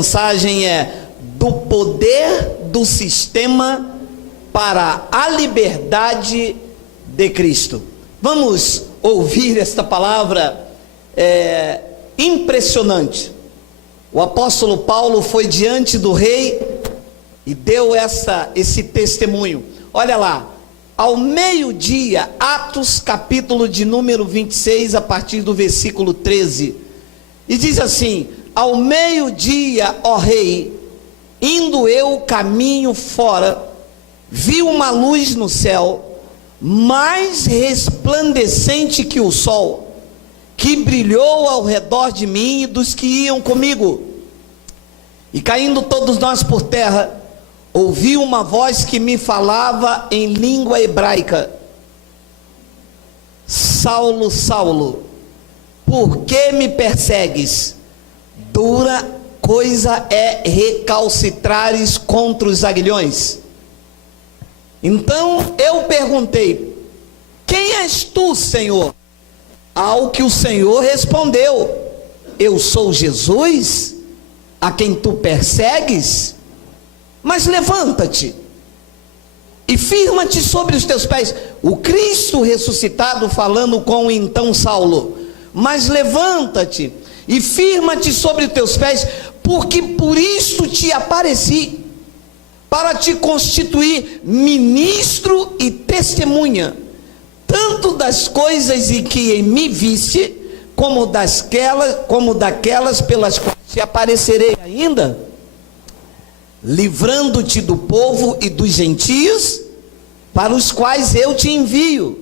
mensagem é do poder do sistema para a liberdade de Cristo. Vamos ouvir esta palavra impressionante. O apóstolo Paulo foi diante do rei e deu esse testemunho. Olha lá, ao meio-dia, Atos capítulo de número 26, a partir do versículo 13, e diz assim: ao meio-dia, ó rei, indo eu caminho fora, vi uma luz no céu, mais resplandecente que o sol, que brilhou ao redor de mim e dos que iam comigo. E caindo todos nós por terra, ouvi uma voz que me falava em língua hebraica: Saulo, Saulo, por que me persegues? Dura coisa é recalcitrares contra os aguilhões. Então eu perguntei: quem és tu, Senhor? Ao que o Senhor respondeu: eu sou Jesus, a quem tu persegues. Mas levanta-te e firma-te sobre os teus pés. O Cristo ressuscitado falando com então Saulo: mas levanta-te e firma-te sobre os teus pés, porque por isto te apareci, para te constituir ministro e testemunha, tanto das coisas em que em mim viste, como daquelas pelas quais te aparecerei ainda, livrando-te do povo e dos gentios, para os quais eu te envio,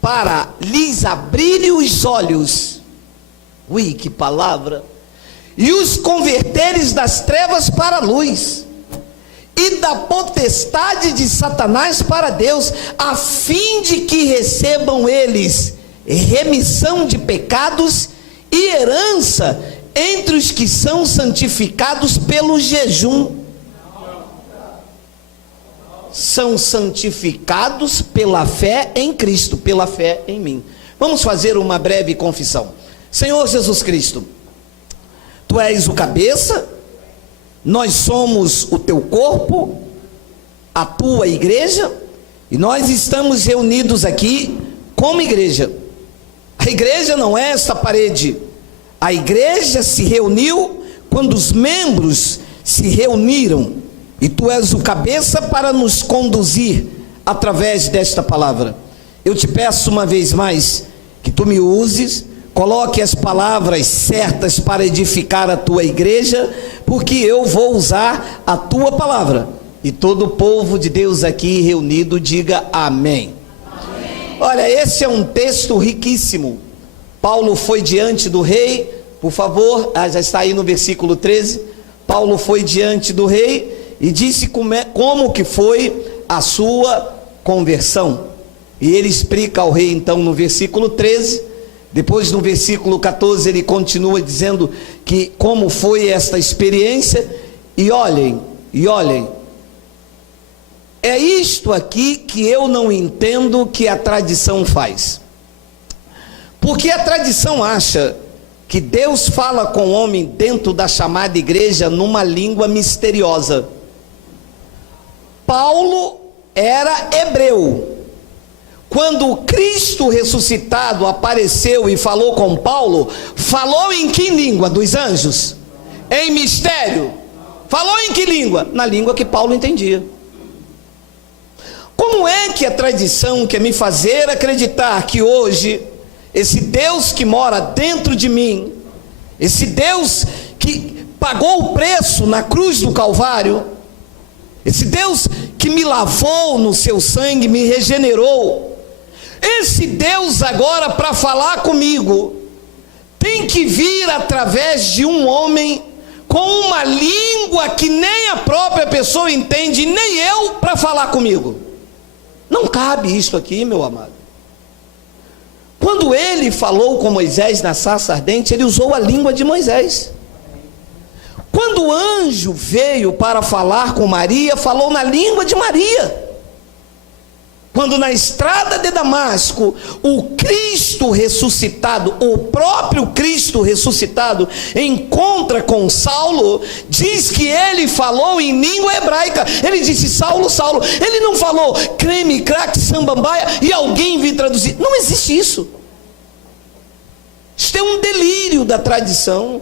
para lhes abrir os olhos, ui, que palavra, e os converteres das trevas para a luz, e da potestade de Satanás para Deus, a fim de que recebam eles remissão de pecados e herança entre os que são santificados pelo jejum. São santificados pela fé em Cristo, pela fé em mim. Vamos fazer uma breve confissão. Senhor Jesus Cristo, tu és o cabeça, nós somos o teu corpo, a tua igreja, e nós estamos reunidos aqui como igreja. A igreja não é esta parede. A igreja se reuniu quando os membros se reuniram, e tu és o cabeça para nos conduzir através desta palavra. Eu te peço uma vez mais que tu me uses, coloque as palavras certas para edificar a tua igreja, porque eu vou usar a tua palavra. E todo o povo de Deus aqui reunido diga amém. Amém. Olha, esse é um texto riquíssimo. Paulo foi diante do rei, por favor, já está aí no versículo 13. Paulo foi diante do rei e disse como que foi a sua conversão. E ele explica ao rei então no versículo 13. Depois no versículo 14 ele continua dizendo que como foi esta experiência. E olhem, é isto aqui que eu não entendo que a tradição faz. Porque a tradição acha que Deus fala com o homem dentro da chamada igreja numa língua misteriosa. Paulo era hebreu. Quando o Cristo ressuscitado apareceu e falou com Paulo, falou em que língua dos anjos? Em mistério. Falou em que língua? Na língua que Paulo entendia. Como é que a tradição quer me fazer acreditar que hoje esse Deus que mora dentro de mim, esse Deus que pagou o preço na cruz do Calvário, esse Deus que me lavou no seu sangue, me regenerou, esse Deus agora para falar comigo tem que vir através de um homem com uma língua que nem a própria pessoa entende, nem eu, para falar comigo? Não cabe isso aqui, meu amado. Quando ele falou com Moisés na sarça ardente, ele usou a língua de Moisés. Quando o anjo veio para falar com Maria, falou na língua de Maria. Quando na estrada de Damasco, o Cristo ressuscitado, o próprio Cristo ressuscitado, encontra com Saulo, diz que ele falou em língua hebraica. Ele disse: Saulo, Saulo. Ele não falou creme, crack, sambambaia e alguém vir traduzir. Não existe isso. Isso é um delírio da tradição.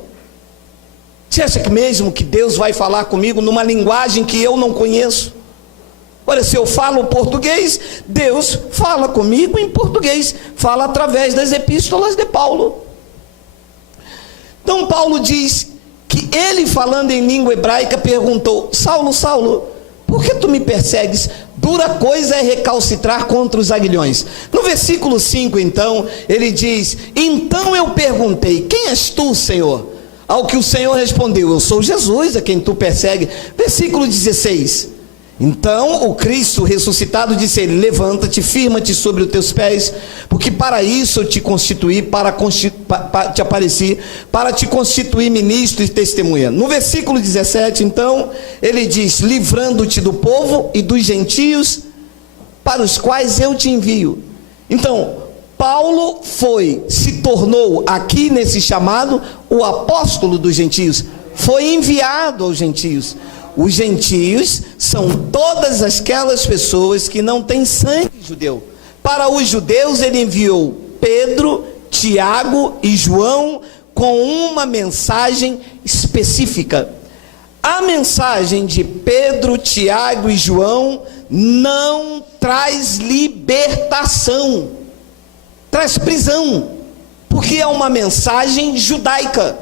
Você acha que mesmo que Deus vai falar comigo numa linguagem que eu não conheço? Olha, se eu falo português, Deus fala comigo em português, fala através das epístolas de Paulo. Então Paulo diz que ele, falando em língua hebraica, perguntou: Saulo, Saulo, por que tu me persegues? Dura coisa é recalcitrar contra os aguilhões. No versículo 5 então, ele diz: então eu perguntei: quem és tu, Senhor? Ao que o Senhor respondeu: eu sou Jesus, a quem tu persegue. Versículo 16: então o Cristo ressuscitado disse a ele: levanta-te, firma-te sobre os teus pés, porque para isso eu te constituí, para te apareci, para te constituir ministro e testemunha. No versículo 17 então, ele diz: livrando-te do povo e dos gentios, para os quais eu te envio. Então Paulo se tornou aqui nesse chamado o apóstolo dos gentios, foi enviado aos gentios. Os gentios são todas aquelas pessoas que não têm sangue judeu. Para os judeus ele enviou Pedro, Tiago e João com uma mensagem específica. A mensagem de Pedro, Tiago e João não traz libertação, traz prisão, porque é uma mensagem judaica.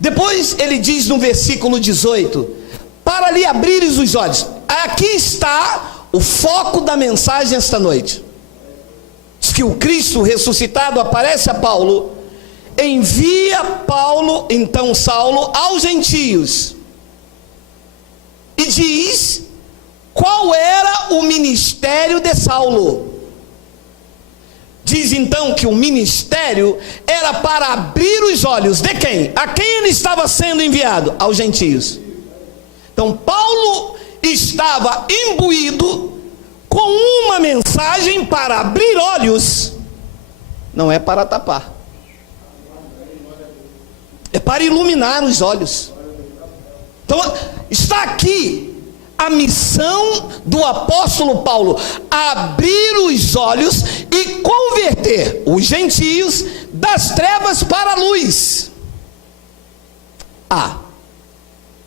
Depois ele diz no versículo 18: para lhe abrires os olhos. Aqui está o foco da mensagem esta noite. Diz que o Cristo ressuscitado aparece a Paulo, envia Paulo, então Saulo, aos gentios, e diz qual era o ministério de Saulo. Diz então que o ministério era para abrir os olhos de quem? A quem ele estava sendo enviado? Aos gentios. Então Paulo estava imbuído com uma mensagem para abrir olhos, não é para tapar, é para iluminar os olhos. Então está aqui a missão do apóstolo Paulo: abrir os olhos e converter os gentios das trevas para a luz.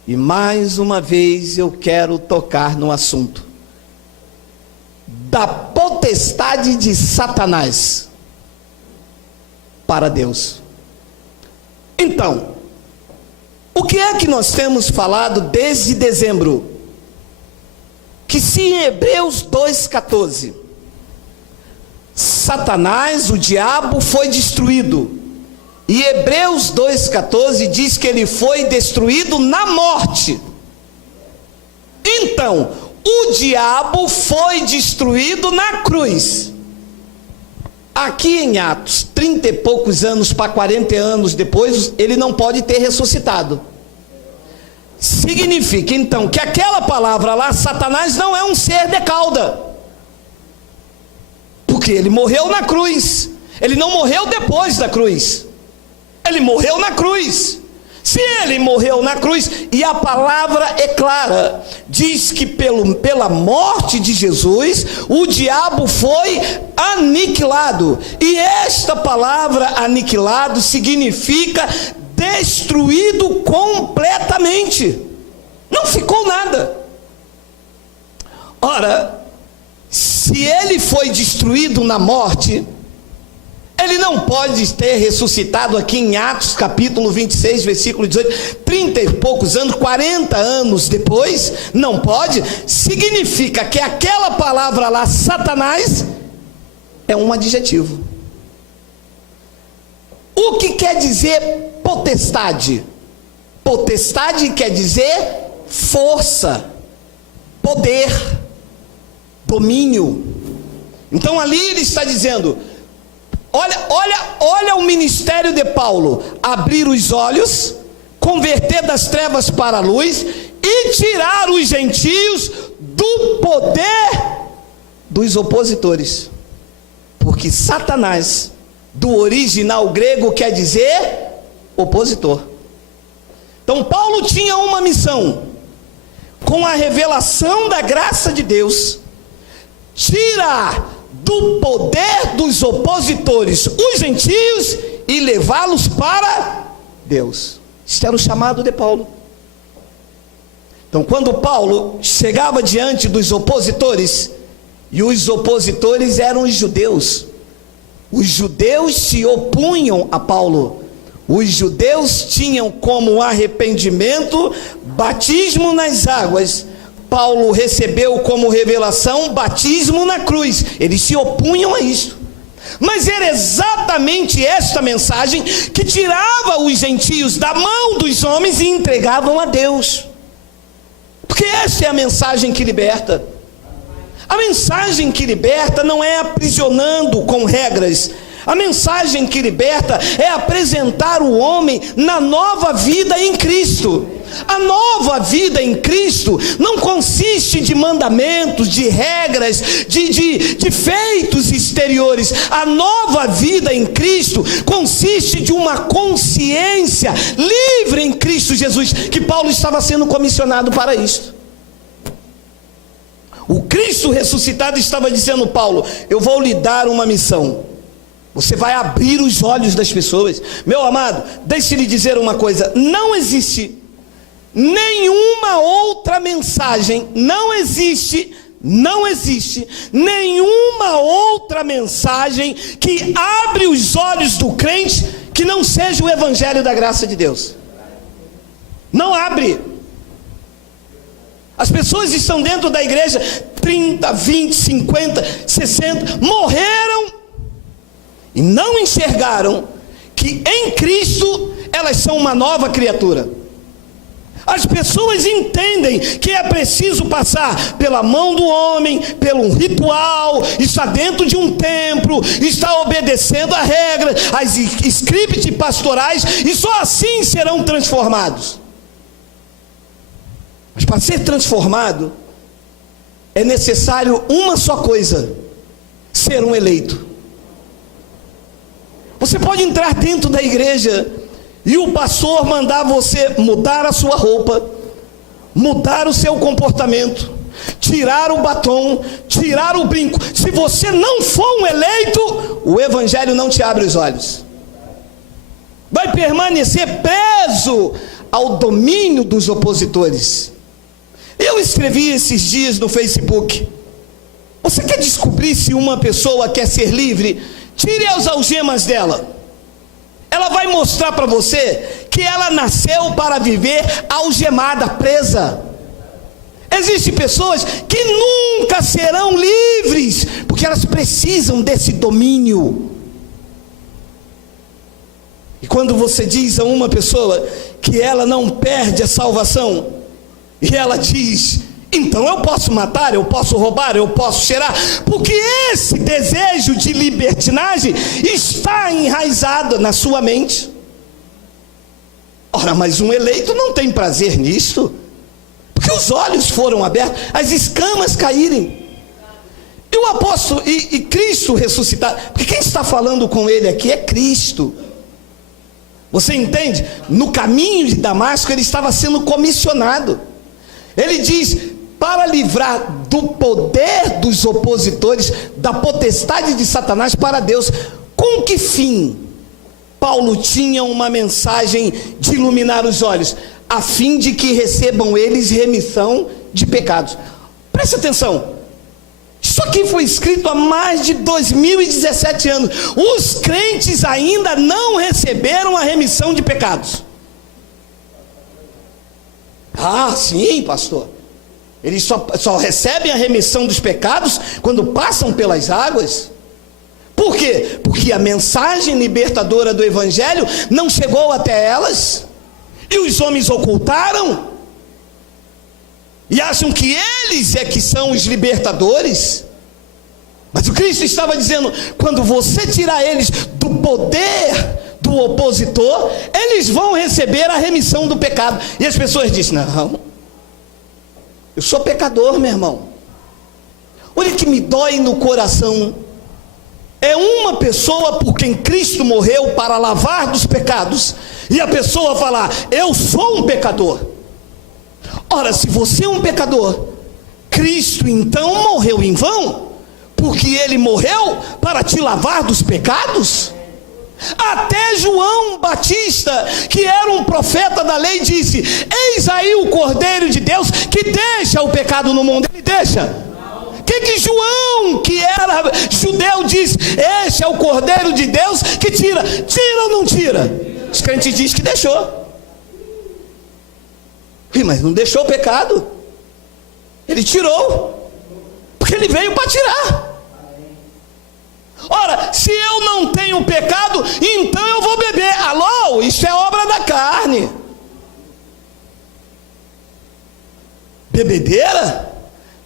E mais uma vez eu quero tocar no assunto da potestade de Satanás para Deus. Então, o que é que nós temos falado desde dezembro? Que se em Hebreus 2,14 Satanás, o diabo, foi destruído, e Hebreus 2,14 diz que ele foi destruído na morte. Então, o diabo foi destruído na cruz. Aqui em Atos, 30 e poucos anos para 40 anos depois, ele não pode ter ressuscitado. Significa então que aquela palavra lá, Satanás, não é um ser de cauda, porque ele morreu na cruz. Ele não morreu depois da cruz, ele morreu na cruz. Se ele morreu na cruz, e a palavra é clara, diz que pela morte de Jesus, o diabo foi aniquilado. E esta palavra aniquilado significa destruído completamente. Não ficou nada. Ora, se ele foi destruído na morte, ele não pode ter ressuscitado aqui em Atos capítulo 26, versículo 18, 30 e poucos anos, 40 anos depois, não pode. Significa que aquela palavra lá, Satanás, é um adjetivo. O que quer dizer potestade? Potestade quer dizer força, poder, domínio. Então ali ele está dizendo: olha o ministério de Paulo: abrir os olhos, converter das trevas para a luz e tirar os gentios do poder dos opositores. Porque Satanás, do original grego, quer dizer opositor. Então Paulo tinha uma missão: com a revelação da graça de Deus, tirar do poder dos opositores os gentios e levá-los para Deus. Isso era o chamado de Paulo. Então, quando Paulo chegava diante dos opositores, e os opositores eram os judeus se opunham a Paulo. Os judeus tinham como arrependimento batismo nas águas. Paulo recebeu como revelação batismo na cruz. Eles se opunham a isso. Mas era exatamente esta mensagem que tirava os gentios da mão dos homens e entregavam a Deus. Porque esta é a mensagem que liberta. A mensagem que liberta não é aprisionando com regras. A mensagem que liberta é apresentar o homem na nova vida em Cristo. A nova vida em Cristo não consiste de mandamentos, de regras, de feitos exteriores. A nova vida em Cristo consiste de uma consciência livre em Cristo Jesus, que Paulo estava sendo comissionado para isso. O Cristo ressuscitado estava dizendo: Paulo, eu vou lhe dar uma missão. Você vai abrir os olhos das pessoas. Meu amado, deixe-lhe dizer uma coisa: não existe nenhuma outra mensagem, não existe nenhuma outra mensagem que abre os olhos do crente que não seja o evangelho da graça de Deus. Não abre. As pessoas estão dentro da igreja 30, 20, 50, 60, morreram e não enxergaram que em Cristo elas são uma nova criatura. As pessoas entendem que é preciso passar pela mão do homem, pelo ritual, está dentro de um templo, está obedecendo a regra, as scripts pastorais, e só assim serão transformados. Mas para ser transformado, é necessário uma só coisa: ser um eleito. Você pode entrar dentro da igreja e o pastor mandar você mudar a sua roupa, mudar o seu comportamento, tirar o batom, tirar o brinco. Se você não for um eleito, o evangelho não te abre os olhos. Vai permanecer preso ao domínio dos opositores. Eu escrevi esses dias no Facebook: você quer descobrir se uma pessoa quer ser livre? Tire as algemas dela. Ela vai mostrar para você que ela nasceu para viver algemada, presa. Existem pessoas que nunca serão livres, porque elas precisam desse domínio. E quando você diz a uma pessoa que ela não perde a salvação, e ela diz: então eu posso matar, eu posso roubar, eu posso cheirar, porque esse desejo de libertinagem está enraizado na sua mente. Ora, mas um eleito não tem prazer nisso, porque os olhos foram abertos, as escamas caírem. E o apóstolo, e Cristo ressuscitado, porque quem está falando com ele aqui é Cristo. Você entende? No caminho de Damasco ele estava sendo comissionado. Ele diz: para livrar do poder dos opositores, da potestade de Satanás para Deus. Com que fim? Paulo tinha uma mensagem de iluminar os olhos, a fim de que recebam eles remissão de pecados. Preste atenção, isso aqui foi escrito há mais de 2017 anos. Os crentes ainda não receberam a remissão de pecados. Ah, sim, pastor. Eles só recebem a remissão dos pecados quando passam pelas águas. Por quê? Porque a mensagem libertadora do evangelho não chegou até elas, e os homens ocultaram, e acham que eles é que são os libertadores. Mas o Cristo estava dizendo: quando você tirar eles do poder do opositor, eles vão receber a remissão do pecado. E as pessoas dizem: não, eu sou pecador, meu irmão. Olha que me dói no coração. É uma pessoa por quem Cristo morreu para lavar dos pecados, e a pessoa falar: eu sou um pecador. Ora, se você é um pecador, Cristo então morreu em vão, porque Ele morreu para te lavar dos pecados? Até João Batista, que era um profeta da lei, disse: eis aí o Cordeiro de Deus que deixa o pecado no mundo. Ele deixa. O que João, que era judeu, disse? Este é o Cordeiro de Deus que tira. Tira ou não tira? Os crentes dizem que deixou. Mas não deixou o pecado. Ele tirou, porque Ele veio para tirar. Ora, se eu não tenho pecado, então eu vou beber. Alô, isso é obra da carne. Bebedeira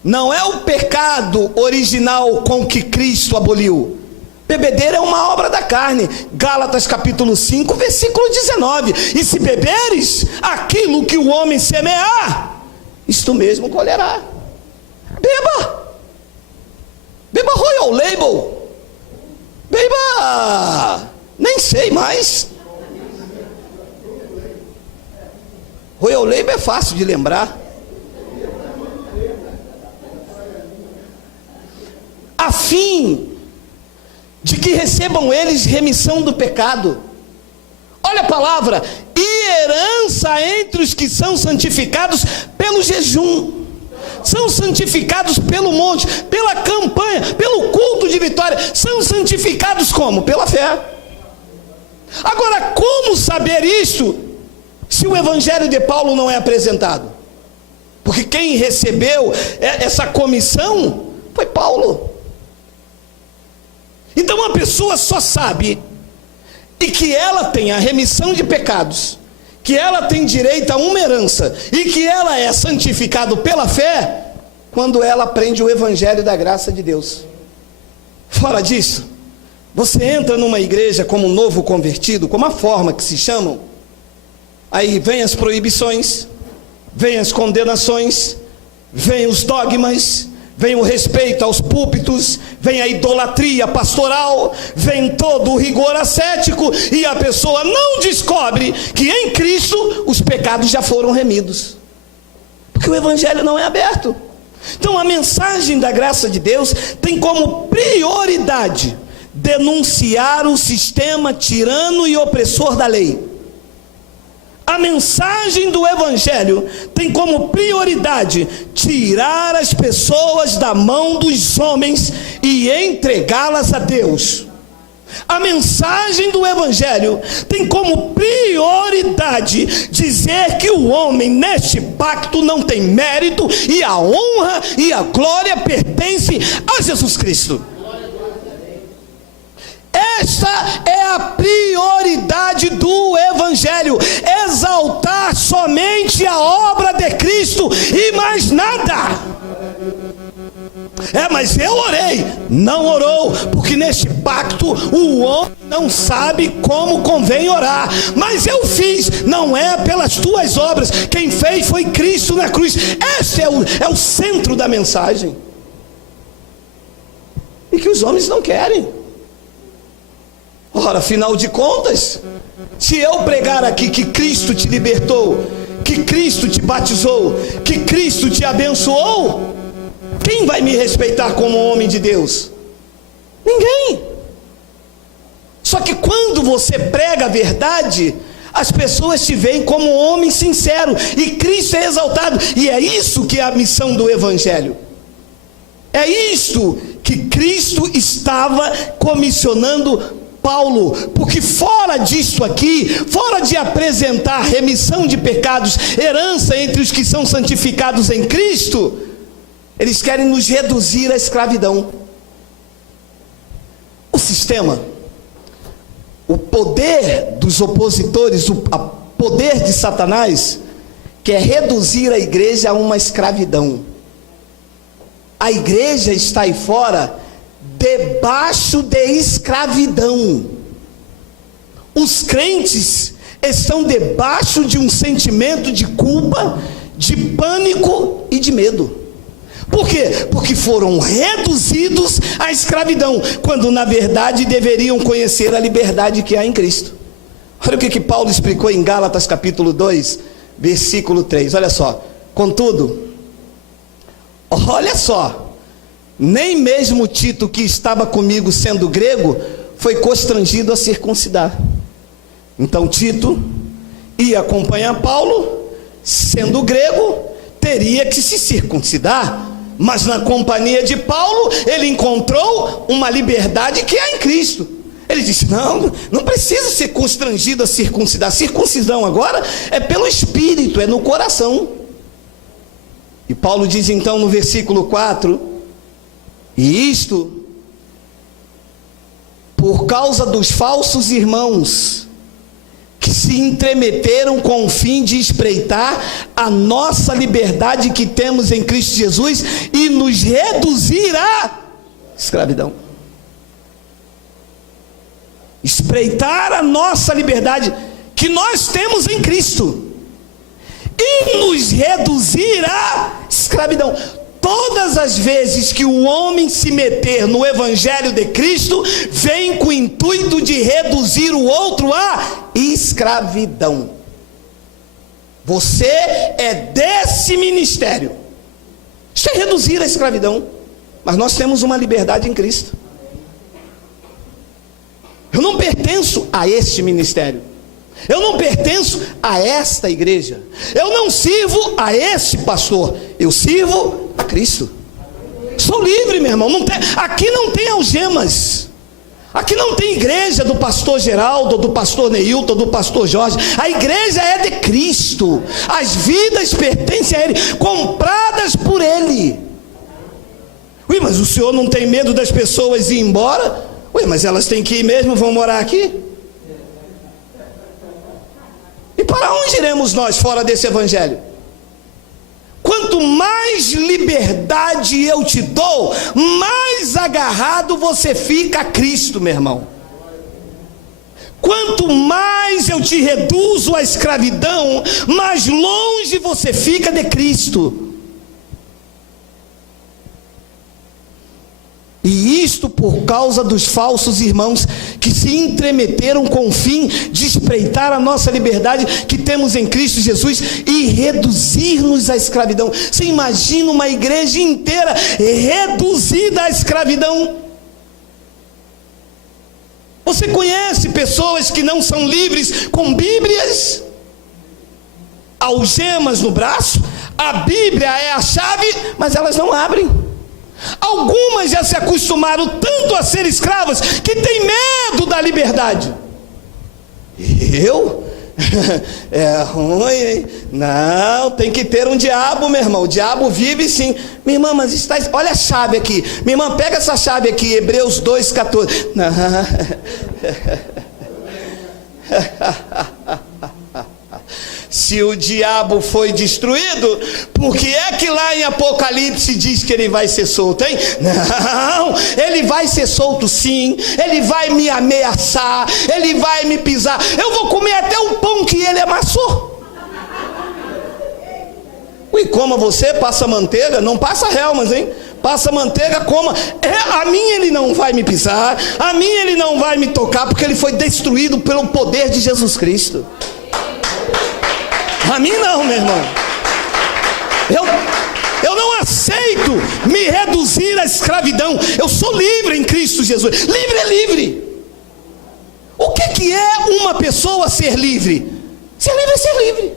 não é o pecado original com que Cristo aboliu. Bebedeira é uma obra da carne. Gálatas capítulo 5, versículo 19. E se beberes aquilo que o homem semear, isto mesmo colherá. Beba. Beba Royal Label. Beba, nem sei mais. Royal Label é fácil de lembrar. A fim de que recebam eles remissão do pecado. Olha a palavra: e herança entre os que são santificados pelo jejum. São santificados pelo monte, pela campanha, pelo culto de vitória. São santificados como? Pela fé. Agora, como saber isso se o evangelho de Paulo não é apresentado? Porque quem recebeu essa comissão foi Paulo. Então uma pessoa só sabe e que ela tem a remissão de pecados, que ela tem direito a uma herança e que ela é santificado pela fé, quando ela aprende o evangelho da graça de Deus. Fora disso, você entra numa igreja como um novo convertido, como a forma que se chamam, aí vem as proibições, vem as condenações, vem os dogmas, vem o respeito aos púlpitos, vem a idolatria pastoral, vem todo o rigor ascético, e a pessoa não descobre que em Cristo os pecados já foram remidos, porque o evangelho não é aberto. Então a mensagem da graça de Deus tem como prioridade denunciar o sistema tirano e opressor da lei. A mensagem do evangelho tem como prioridade tirar as pessoas da mão dos homens e entregá-las a Deus. A mensagem do evangelho tem como prioridade dizer que o homem neste pacto não tem mérito, e a honra e a glória pertencem a Jesus Cristo. Esta é a prioridade do evangelho: exaltar somente a obra de Cristo e mais nada. Mas eu orei. Não orou, porque neste pacto o homem não sabe como convém orar. Mas eu fiz, não é pelas tuas obras, quem fez foi Cristo na cruz. Esse é o centro da mensagem, e que os homens não querem. Ora, afinal de contas, se eu pregar aqui que Cristo te libertou, que Cristo te batizou, que Cristo te abençoou, quem vai me respeitar como homem de Deus? Ninguém. Só que quando você prega a verdade, as pessoas te veem como um homem sincero, e Cristo é exaltado. E é isso que é a missão do evangelho. É isto que Cristo estava comissionando Paulo, porque fora disso aqui, fora de apresentar remissão de pecados, herança entre os que são santificados em Cristo, eles querem nos reduzir à escravidão. O sistema, o poder dos opositores, o poder de Satanás, quer reduzir a igreja a uma escravidão. A igreja está aí fora debaixo de escravidão. Os crentes estão debaixo de um sentimento de culpa, de pânico e de medo. Por quê? Porque foram reduzidos à escravidão, quando na verdade deveriam conhecer a liberdade que há em Cristo. Olha o que Paulo explicou em Gálatas capítulo 2, versículo 3, olha só. Contudo, olha só, nem mesmo Tito, que estava comigo sendo grego, foi constrangido a circuncidar. Então Tito ia acompanhar Paulo, sendo grego, teria que se circuncidar, mas na companhia de Paulo, ele encontrou uma liberdade que há em Cristo. Ele disse, não precisa ser constrangido a circuncidar. A circuncisão agora é pelo Espírito, é no coração. E Paulo diz então no versículo 4, e isto por causa dos falsos irmãos, que se entremeteram com o fim de espreitar a nossa liberdade que temos em Cristo Jesus e nos reduzir à escravidão. Espreitar a nossa liberdade que nós temos em Cristo e nos reduzir à escravidão. Todas as vezes que o homem se meter no Evangelho de Cristo, vem com o intuito de reduzir o outro à escravidão. Você é desse ministério. Isso é reduzir a escravidão. Mas nós temos uma liberdade em Cristo. Eu não pertenço a este ministério. Eu não pertenço a esta igreja. Eu não sirvo a esse pastor. Eu sirvo a Cristo. Sou livre, meu irmão. Aqui não tem algemas. Aqui não tem igreja do pastor Geraldo, do pastor Neilton, do pastor Jorge. A igreja é de Cristo. As vidas pertencem a Ele, compradas por Ele. Ui, mas o senhor não tem medo das pessoas ir embora? Ui, mas elas têm que ir mesmo, vão morar aqui? E para onde iremos nós fora desse evangelho? Quanto mais liberdade eu te dou, mais agarrado você fica a Cristo, meu irmão. Quanto mais eu te reduzo à escravidão, mais longe você fica de Cristo. E isto por causa dos falsos irmãos que se entremeteram com o fim de espreitar a nossa liberdade que temos em Cristo Jesus e reduzir-nos à escravidão. Você imagina uma igreja inteira reduzida à escravidão? Você conhece pessoas que não são livres com Bíblias, algemas no braço? A Bíblia é a chave, mas elas não abrem. Algumas já se acostumaram tanto a ser escravas que têm medo da liberdade. Eu? É ruim, hein? Não, tem que ter um diabo, meu irmão. O diabo vive sim. Minha irmã, mas está... olha a chave aqui. Minha irmã, pega essa chave aqui, Hebreus 2,14. Não. Se o diabo foi destruído, por que é que lá em Apocalipse diz que ele vai ser solto, hein? Não, ele vai ser solto sim. Ele vai me ameaçar, ele vai me pisar. Eu vou comer até o pão que ele amassou. E coma você, passa manteiga, não passa relmas, hein? Passa manteiga, coma. A mim ele não vai me pisar, a mim ele não vai me tocar, porque ele foi destruído pelo poder de Jesus Cristo. A mim não, meu irmão. Eu não aceito me reduzir à escravidão. Eu sou livre em Cristo Jesus. Livre é livre. O que é uma pessoa ser livre? Ser livre é ser livre.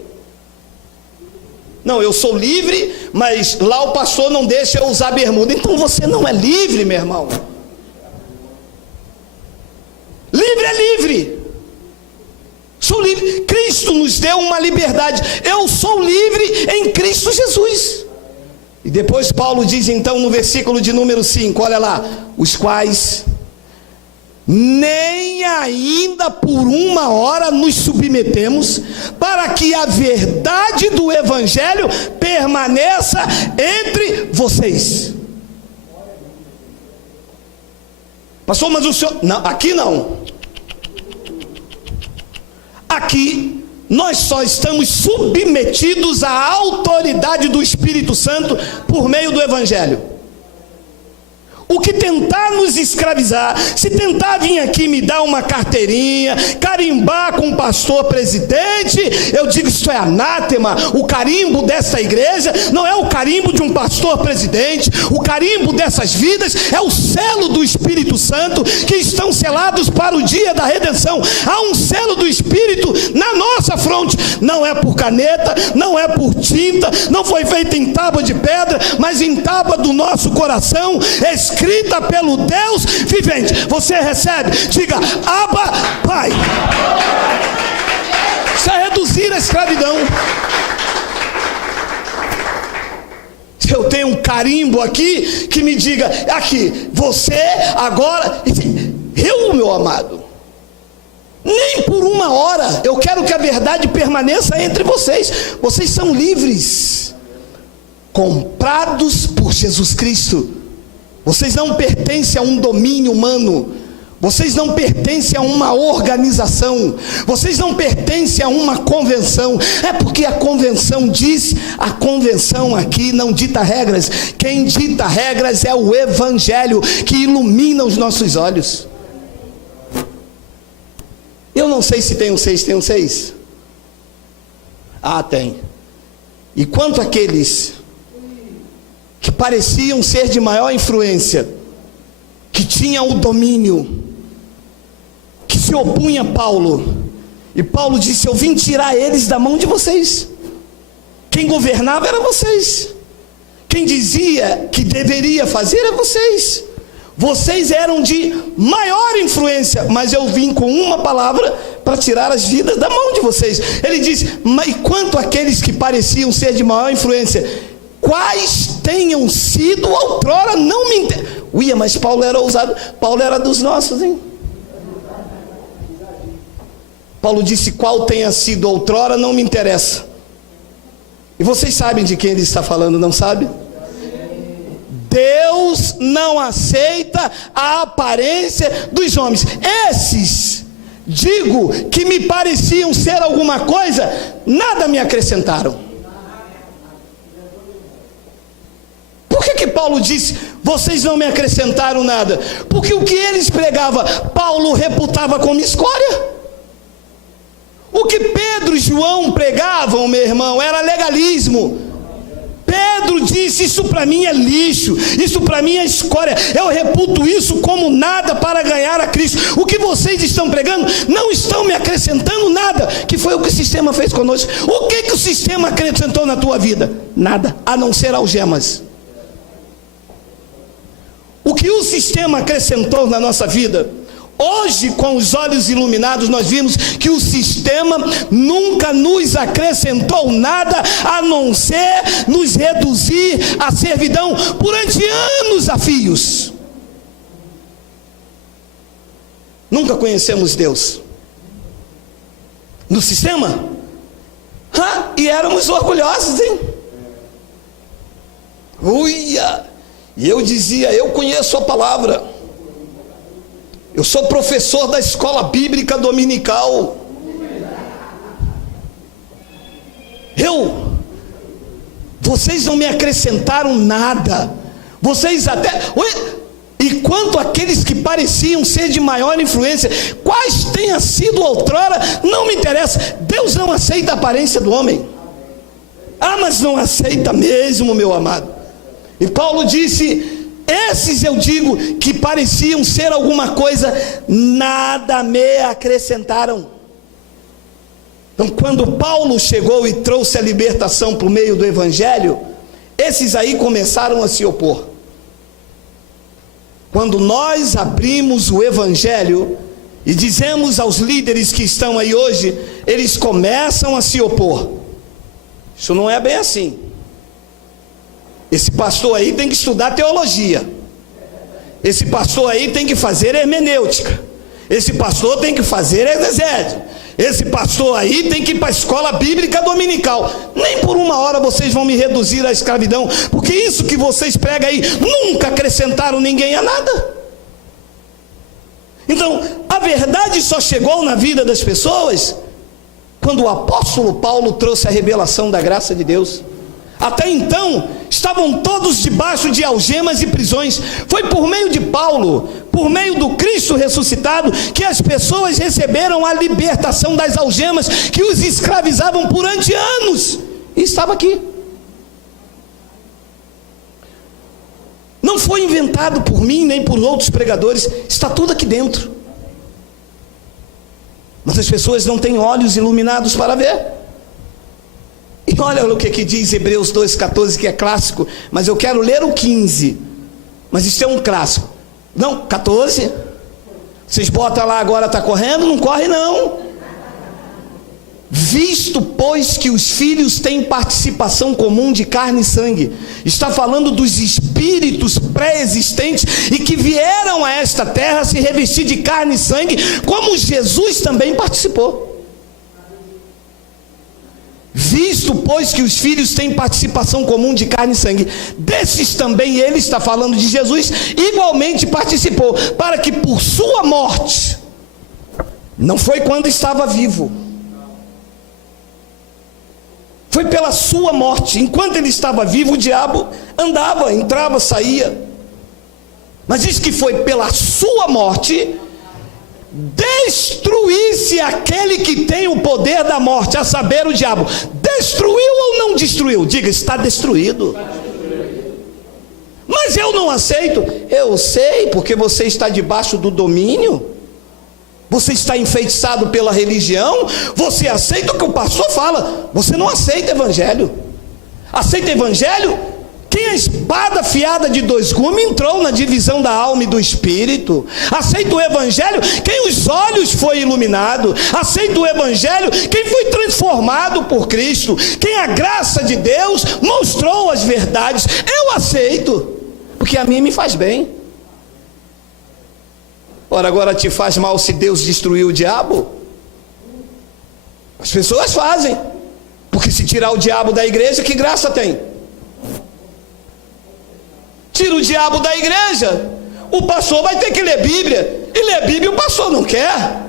Não, eu sou livre, mas lá o pastor não deixa eu usar bermuda. Então você não é livre, meu irmão. Livre é livre. Sou livre. Cristo nos deu uma liberdade. Eu sou livre em Cristo Jesus. E depois Paulo diz então no versículo de número 5, olha lá, os quais nem ainda por uma hora nos submetemos, para que a verdade do evangelho permaneça entre vocês. Pastor, mas o senhor... Não, aqui não. Aqui nós só estamos submetidos à autoridade do Espírito Santo por meio do Evangelho. O que tentar nos escravizar, se tentar vir aqui me dar uma carteirinha, carimbar com o pastor presidente, eu digo, isso é anátema. O carimbo dessa igreja não é o carimbo de um pastor presidente. O carimbo dessas vidas é o selo do Espírito Santo, que estão selados para o dia da redenção. Há um selo do Espírito na nossa fronte, não é por caneta, não é por tinta, não foi feita em tábua de pedra, mas em tábua do nosso coração, escrita pelo Deus vivente. Você recebe? Diga: Abba, Pai. Isso é reduzir a escravidão. Se eu tenho um carimbo aqui que me diga, aqui, você agora, eu, meu amado, nem por uma hora eu quero que a verdade permaneça entre vocês. Vocês são livres, comprados por Jesus Cristo. Vocês não pertencem a um domínio humano. Vocês não pertencem a uma organização. Vocês não pertencem a uma convenção. É porque a convenção diz, a convenção aqui não dita regras. Quem dita regras é o Evangelho, que ilumina os nossos olhos. Eu não sei se tem um 6, tem um 6? Ah, tem. E quanto àqueles que pareciam ser de maior influência, que tinham o domínio, que se opunha a Paulo, e Paulo disse: eu vim tirar eles da mão de vocês. Quem governava era vocês, quem dizia que deveria fazer era vocês. Vocês eram de maior influência, mas eu vim com uma palavra para tirar as vidas da mão de vocês. Ele disse: mas quanto àqueles que pareciam ser de maior influência, quais tenham sido outrora, não me interessa. Uia, mas Paulo era ousado. Paulo era dos nossos, hein? Paulo disse: qual tenha sido outrora, não me interessa. E vocês sabem de quem ele está falando, não sabe? Deus não aceita a aparência dos homens. Esses, digo, que me pareciam ser alguma coisa, nada me acrescentaram. Por que Paulo disse: vocês não me acrescentaram nada? Porque o que eles pregavam, Paulo reputava como escória. O que Pedro e João pregavam, meu irmão, era legalismo. Pedro disse: isso para mim é lixo, isso para mim é escória, eu reputo isso como nada para ganhar a Cristo. O que vocês estão pregando não estão me acrescentando nada, que foi o que o sistema fez conosco. O que o sistema acrescentou na tua vida? Nada, a não ser algemas. O que o sistema acrescentou na nossa vida? Hoje, com os olhos iluminados, nós vimos que o sistema nunca nos acrescentou nada, a não ser nos reduzir à servidão durante anos a fios. Nunca conhecemos Deus no sistema, e éramos orgulhosos, hein? Uia! E eu dizia: eu conheço a palavra, eu sou professor da escola bíblica dominical, vocês não me acrescentaram nada, vocês até... E quanto àqueles que pareciam ser de maior influência, quais tenha sido outrora, não me interessa. Deus não aceita a aparência do homem. Mas não aceita mesmo, meu amado. E Paulo disse: esses eu digo que pareciam ser alguma coisa, nada me acrescentaram. Então, quando Paulo chegou e trouxe a libertação por meio do Evangelho, esses aí começaram a se opor. Quando nós abrimos o Evangelho e dizemos aos líderes que estão aí hoje, eles começam a se opor. Isso não é bem assim. Esse pastor aí tem que estudar teologia. Esse pastor aí tem que fazer hermenêutica. Esse pastor tem que fazer exegese. Esse pastor aí tem que ir para a escola bíblica dominical. Nem por uma hora vocês vão me reduzir à escravidão, porque isso que vocês pregam aí nunca acrescentaram ninguém a nada. Então, a verdade só chegou na vida das pessoas quando o apóstolo Paulo trouxe a revelação da graça de Deus. Até então, estavam todos debaixo de algemas e prisões. Foi por meio de Paulo, por meio do Cristo ressuscitado, que as pessoas receberam a libertação das algemas que os escravizavam durante anos. E estava aqui. Não foi inventado por mim, nem por outros pregadores. Está tudo aqui dentro. Mas as pessoas não têm olhos iluminados para ver. E olha o que diz Hebreus 2,14, que é clássico, mas eu quero ler o 15, mas isso é um clássico. Não, 14, vocês botam lá agora, está correndo? Não corre não. Visto, pois, que os filhos têm participação comum de carne e sangue, está falando dos espíritos pré-existentes e que vieram a esta terra se revestir de carne e sangue, como Jesus também participou. Visto, pois, que os filhos têm participação comum de carne e sangue, desses também ele, está falando de Jesus, igualmente participou, para que por sua morte, não foi quando estava vivo, foi pela sua morte. Enquanto ele estava vivo, o diabo andava, entrava, saía, mas diz que foi pela sua morte, destruísse aquele que tem o poder da morte, a saber, o diabo. Destruiu ou não destruiu? Diga, está destruído. Mas eu não aceito. Eu sei, porque você está debaixo do domínio, você está enfeitiçado pela religião, você aceita o que o pastor fala, você não aceita evangelho. Aceita evangelho? Quem a espada afiada de dois gumes entrou na divisão da alma e do espírito. Aceita o evangelho quem os olhos foi iluminado. Aceita o evangelho quem foi transformado por Cristo, quem a graça de Deus mostrou as verdades. Eu aceito, porque a mim me faz bem. Ora, agora te faz mal se Deus destruiu o diabo? As pessoas fazem, porque se tirar o diabo da igreja, que graça tem? Tira o diabo da igreja, o pastor vai ter que ler Bíblia, e ler Bíblia o pastor não quer.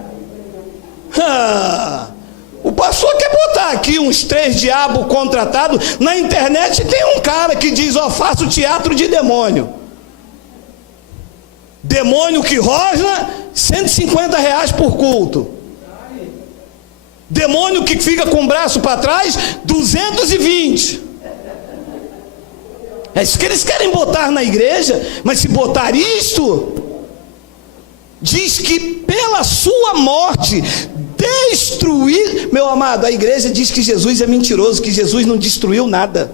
O pastor quer botar aqui uns 3 diabos contratados. Na internet tem um cara que diz, faço teatro de demônio. Demônio que rosna, R$150 por culto. Demônio que fica com o braço para trás, 220. É isso que eles querem botar na igreja. Mas se botar isto, diz que pela sua morte destruir. Meu amado, a igreja diz que Jesus é mentiroso, que Jesus não destruiu nada.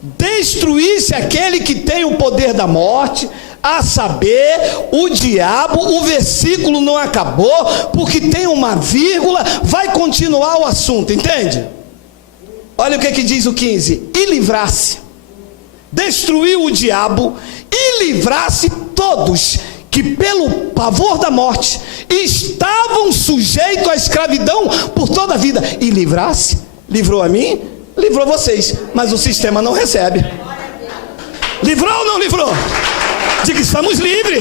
Destruísse aquele que tem o poder da morte, a saber, o diabo. O versículo não acabou, porque tem uma vírgula, vai continuar o assunto, entende? Olha o que diz o 15: e livrasse, destruiu o diabo, e livrasse todos que pelo pavor da morte estavam sujeitos à escravidão por toda a vida. E livrasse, livrou a mim, livrou vocês, mas o sistema não recebe. Livrou ou não livrou? Diga, estamos livres.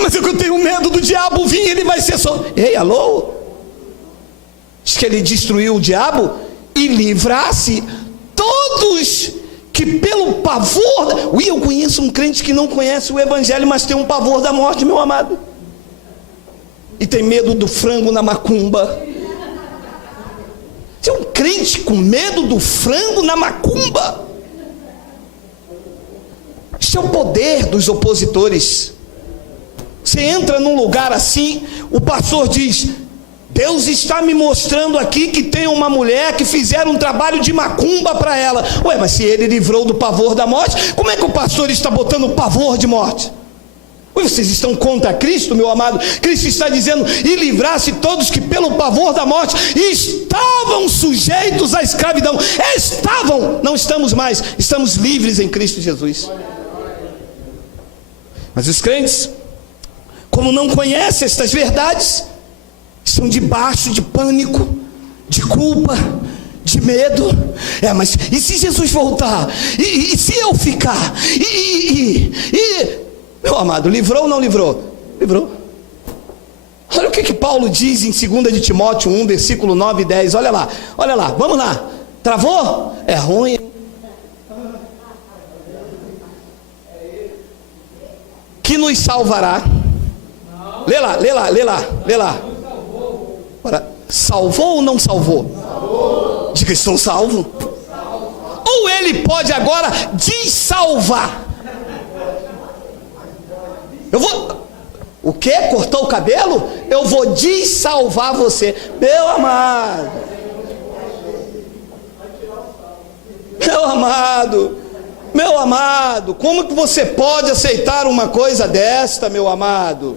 Mas eu tenho medo do diabo vir, ele vai ser só. Ei, alô? Diz que ele destruiu o diabo e livrasse todos que pelo pavor. Eu conheço um crente que não conhece o evangelho, mas tem um pavor da morte, meu amado, e tem medo do frango na macumba. Tem um crente com medo do frango na macumba. Isso é o poder dos opositores. Você entra num lugar assim, o pastor diz: Deus está me mostrando aqui que tem uma mulher que fizeram um trabalho de macumba para ela. Ué, mas se ele livrou do pavor da morte, como é que o pastor está botando pavor de morte? Ué, vocês estão contra Cristo, meu amado? Cristo está dizendo: e livrasse todos que pelo pavor da morte estavam sujeitos à escravidão. Estavam, não estamos mais, estamos livres em Cristo Jesus. Mas os crentes, como não conhecem estas verdades, estão debaixo de pânico, de culpa, de medo. Mas e se Jesus voltar? E se eu ficar? Meu amado, livrou ou não livrou? Livrou. Olha o que Paulo diz em 2 de Timóteo 1, versículo 9 e 10. Olha lá, vamos lá. Travou? É ruim. Que nos salvará. Lê lá. Ora, salvou ou não salvou? Salvou. Diga, estou salvo. Ou ele pode agora dessalvar. Eu vou... O quê? Cortou o cabelo? Eu vou dessalvar você. Meu amado. Meu amado, como que você pode aceitar uma coisa desta, meu amado?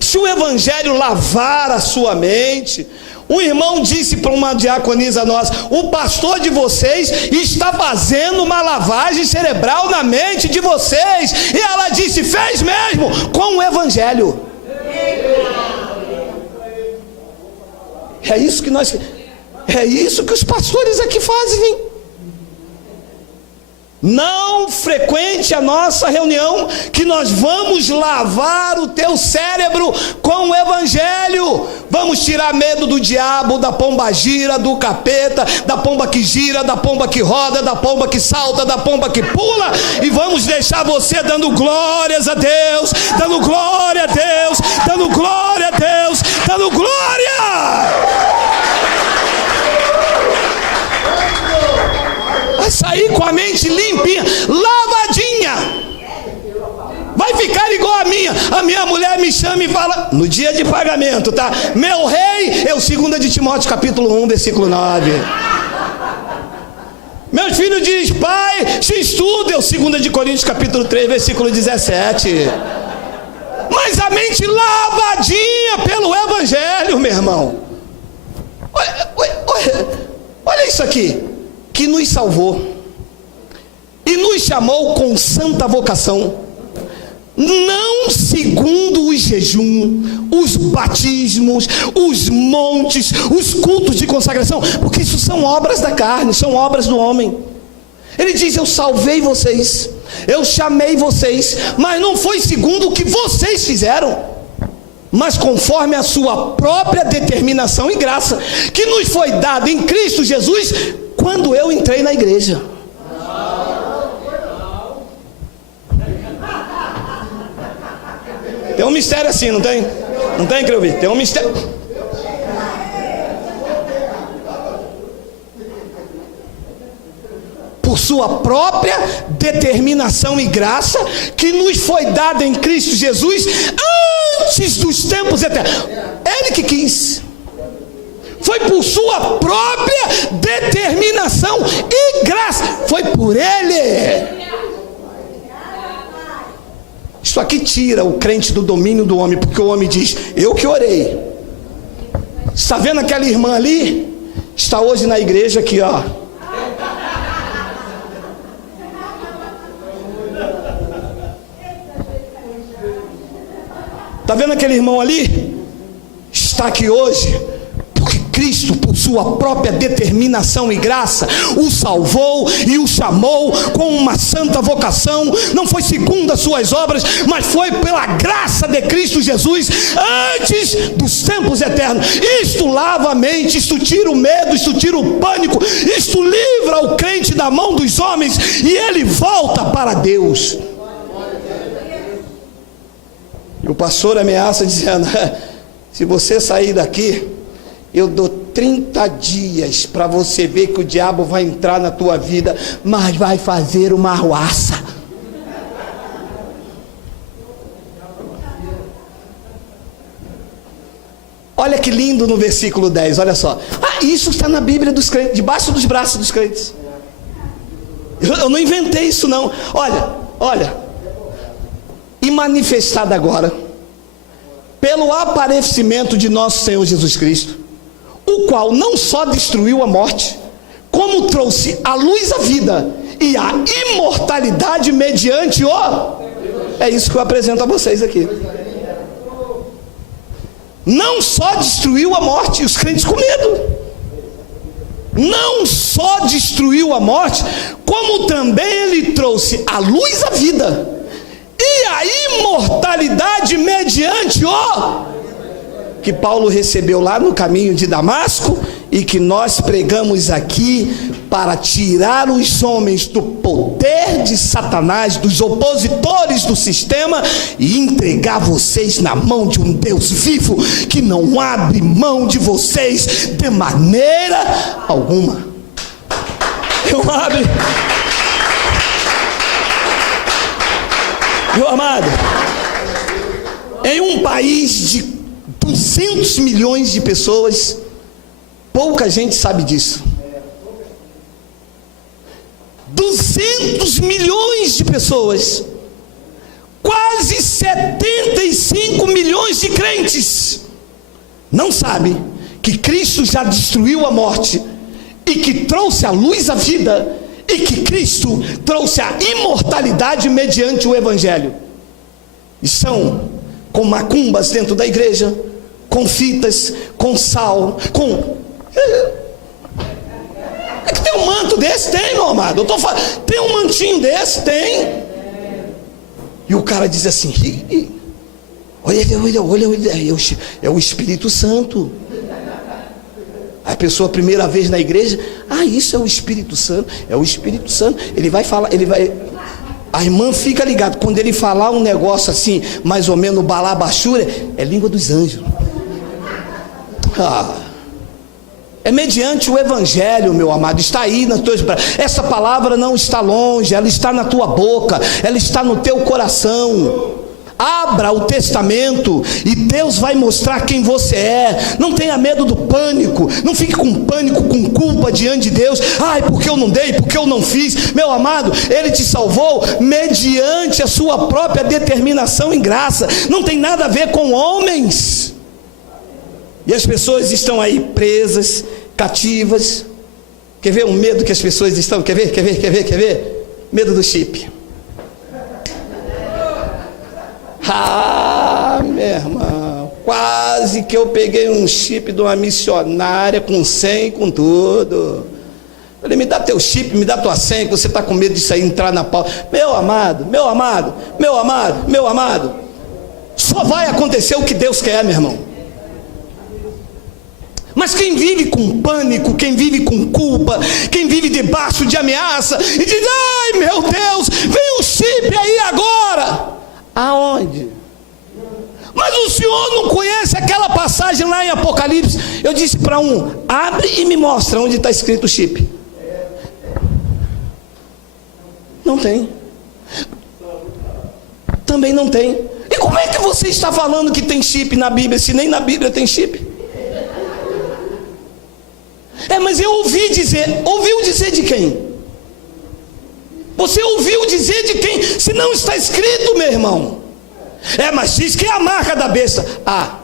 Se o evangelho lavar a sua mente... Um irmão disse para uma diaconisa nossa: o pastor de vocês está fazendo uma lavagem cerebral na mente de vocês. E ela disse: fez mesmo, com o evangelho. É isso que os pastores aqui fazem. Não frequente a nossa reunião, que nós vamos lavar o teu cérebro com o evangelho. Vamos tirar medo do diabo, da pomba gira, do capeta, da pomba que gira, da pomba que roda, da pomba que salta, da pomba que pula, e vamos deixar você dando glórias a Deus, dando glória a Deus, dando glória a Deus, dando glória. Vai sair com a mente limpinha, lavadinha. Vai ficar igual a minha mulher me chama e fala, no dia de pagamento, tá? Meu rei, é o 2 de Timóteo capítulo 1, versículo 9. Meus filhos dizem, pai, x tudo, é o 2 de Coríntios capítulo 3, versículo 17. Mas a mente lavadinha pelo evangelho, meu irmão. Olha isso aqui. Que nos salvou e nos chamou com santa vocação, não segundo o jejum, os batismos, os montes, os cultos de consagração, porque isso são obras da carne, são obras do homem. Ele diz: eu salvei vocês, eu chamei vocês, mas não foi segundo o que vocês fizeram, mas conforme a sua própria determinação e graça, que nos foi dada em Cristo Jesus, quando eu entrei na igreja. Tem um mistério assim, não tem? Não tem, Creuvi? Tem um mistério. Por sua própria determinação e graça, que nos foi dada em Cristo Jesus, antes dos tempos eternos. Ele que quis. Foi por sua própria determinação e graça. Foi por ele. Isso aqui tira o crente do domínio do homem, porque o homem diz: eu que orei. Está vendo aquela irmã ali? Está hoje na igreja aqui, ó. Está vendo aquele irmão ali? Está aqui hoje porque Cristo, por sua própria determinação e graça, o salvou e o chamou com uma santa vocação. Não foi segundo as suas obras, mas foi pela graça de Cristo Jesus, antes dos tempos eternos. Isto lava a mente, isto tira o medo, isto tira o pânico, isto livra o crente da mão dos homens, e ele volta para Deus. E o pastor ameaça dizendo: se você sair daqui, eu dou 30 dias para você ver que o diabo vai entrar na tua vida, mas vai fazer uma arruaça. Olha que lindo no versículo 10, olha só. Isso está na Bíblia dos crentes, debaixo dos braços dos crentes. Eu não inventei isso não. Olha. E manifestada agora, pelo aparecimento de nosso Senhor Jesus Cristo, o qual não só destruiu a morte, como trouxe à luz a vida e a imortalidade mediante o... É isso que eu apresento a vocês aqui. Não só destruiu a morte, os crentes com medo. Não só destruiu a morte, como também ele trouxe à luz a vida e a imortalidade mediante o que Paulo recebeu lá no caminho de Damasco e que nós pregamos aqui para tirar os homens do poder de Satanás, dos opositores do sistema, e entregar vocês na mão de um Deus vivo que não abre mão de vocês de maneira alguma. Não abre. Meu amado, em um país de 200 milhões de pessoas, pouca gente sabe disso. 200 milhões de pessoas, quase 75 milhões de crentes, não sabe que Cristo já destruiu a morte e que trouxe à luz a vida, e que Cristo trouxe a imortalidade mediante o Evangelho. E são com macumbas dentro da igreja, com fitas, com sal, com... É que tem um manto desse? Tem, meu amado. Tem um mantinho desse? Tem. E o cara diz assim: olha, é o Espírito Santo. A pessoa, primeira vez na igreja, isso é o Espírito Santo. É o Espírito Santo. Ele vai falar, a irmã fica ligada. Quando ele falar um negócio assim, mais ou menos balabachura, é língua dos anjos. É mediante o Evangelho, meu amado. Está aí nas tuas... Essa palavra não está longe, ela está na tua boca, ela está no teu coração. Abra o testamento e Deus vai mostrar quem você é. Não tenha medo do pânico. Não fique com pânico, com culpa diante de Deus. Porque eu não dei, porque eu não fiz. Meu amado, Ele te salvou mediante a sua própria determinação em graça. Não tem nada a ver com homens. E as pessoas estão aí presas, cativas. Quer ver o medo que as pessoas estão? Quer ver? Medo do chip. Meu irmão, quase que eu peguei um chip de uma missionária com senha e com tudo. Falei: me dá teu chip, me dá tua senha, que você está com medo disso aí entrar na pauta. Meu amado, só vai acontecer o que Deus quer, meu irmão. Mas quem vive com pânico, quem vive com culpa, quem vive debaixo de ameaça e diz: ai meu Deus, vem o chip aí agora. Aonde? Mas o senhor não conhece aquela passagem lá em Apocalipse? Eu disse para um: abre e me mostra onde está escrito o chip. Não tem. Também não tem. E como é que você está falando que tem chip na Bíblia, se nem na Bíblia tem chip? Mas eu ouviu dizer de quem? Você ouviu dizer de quem? Se não está escrito, meu irmão. Mas diz que é a marca da besta. A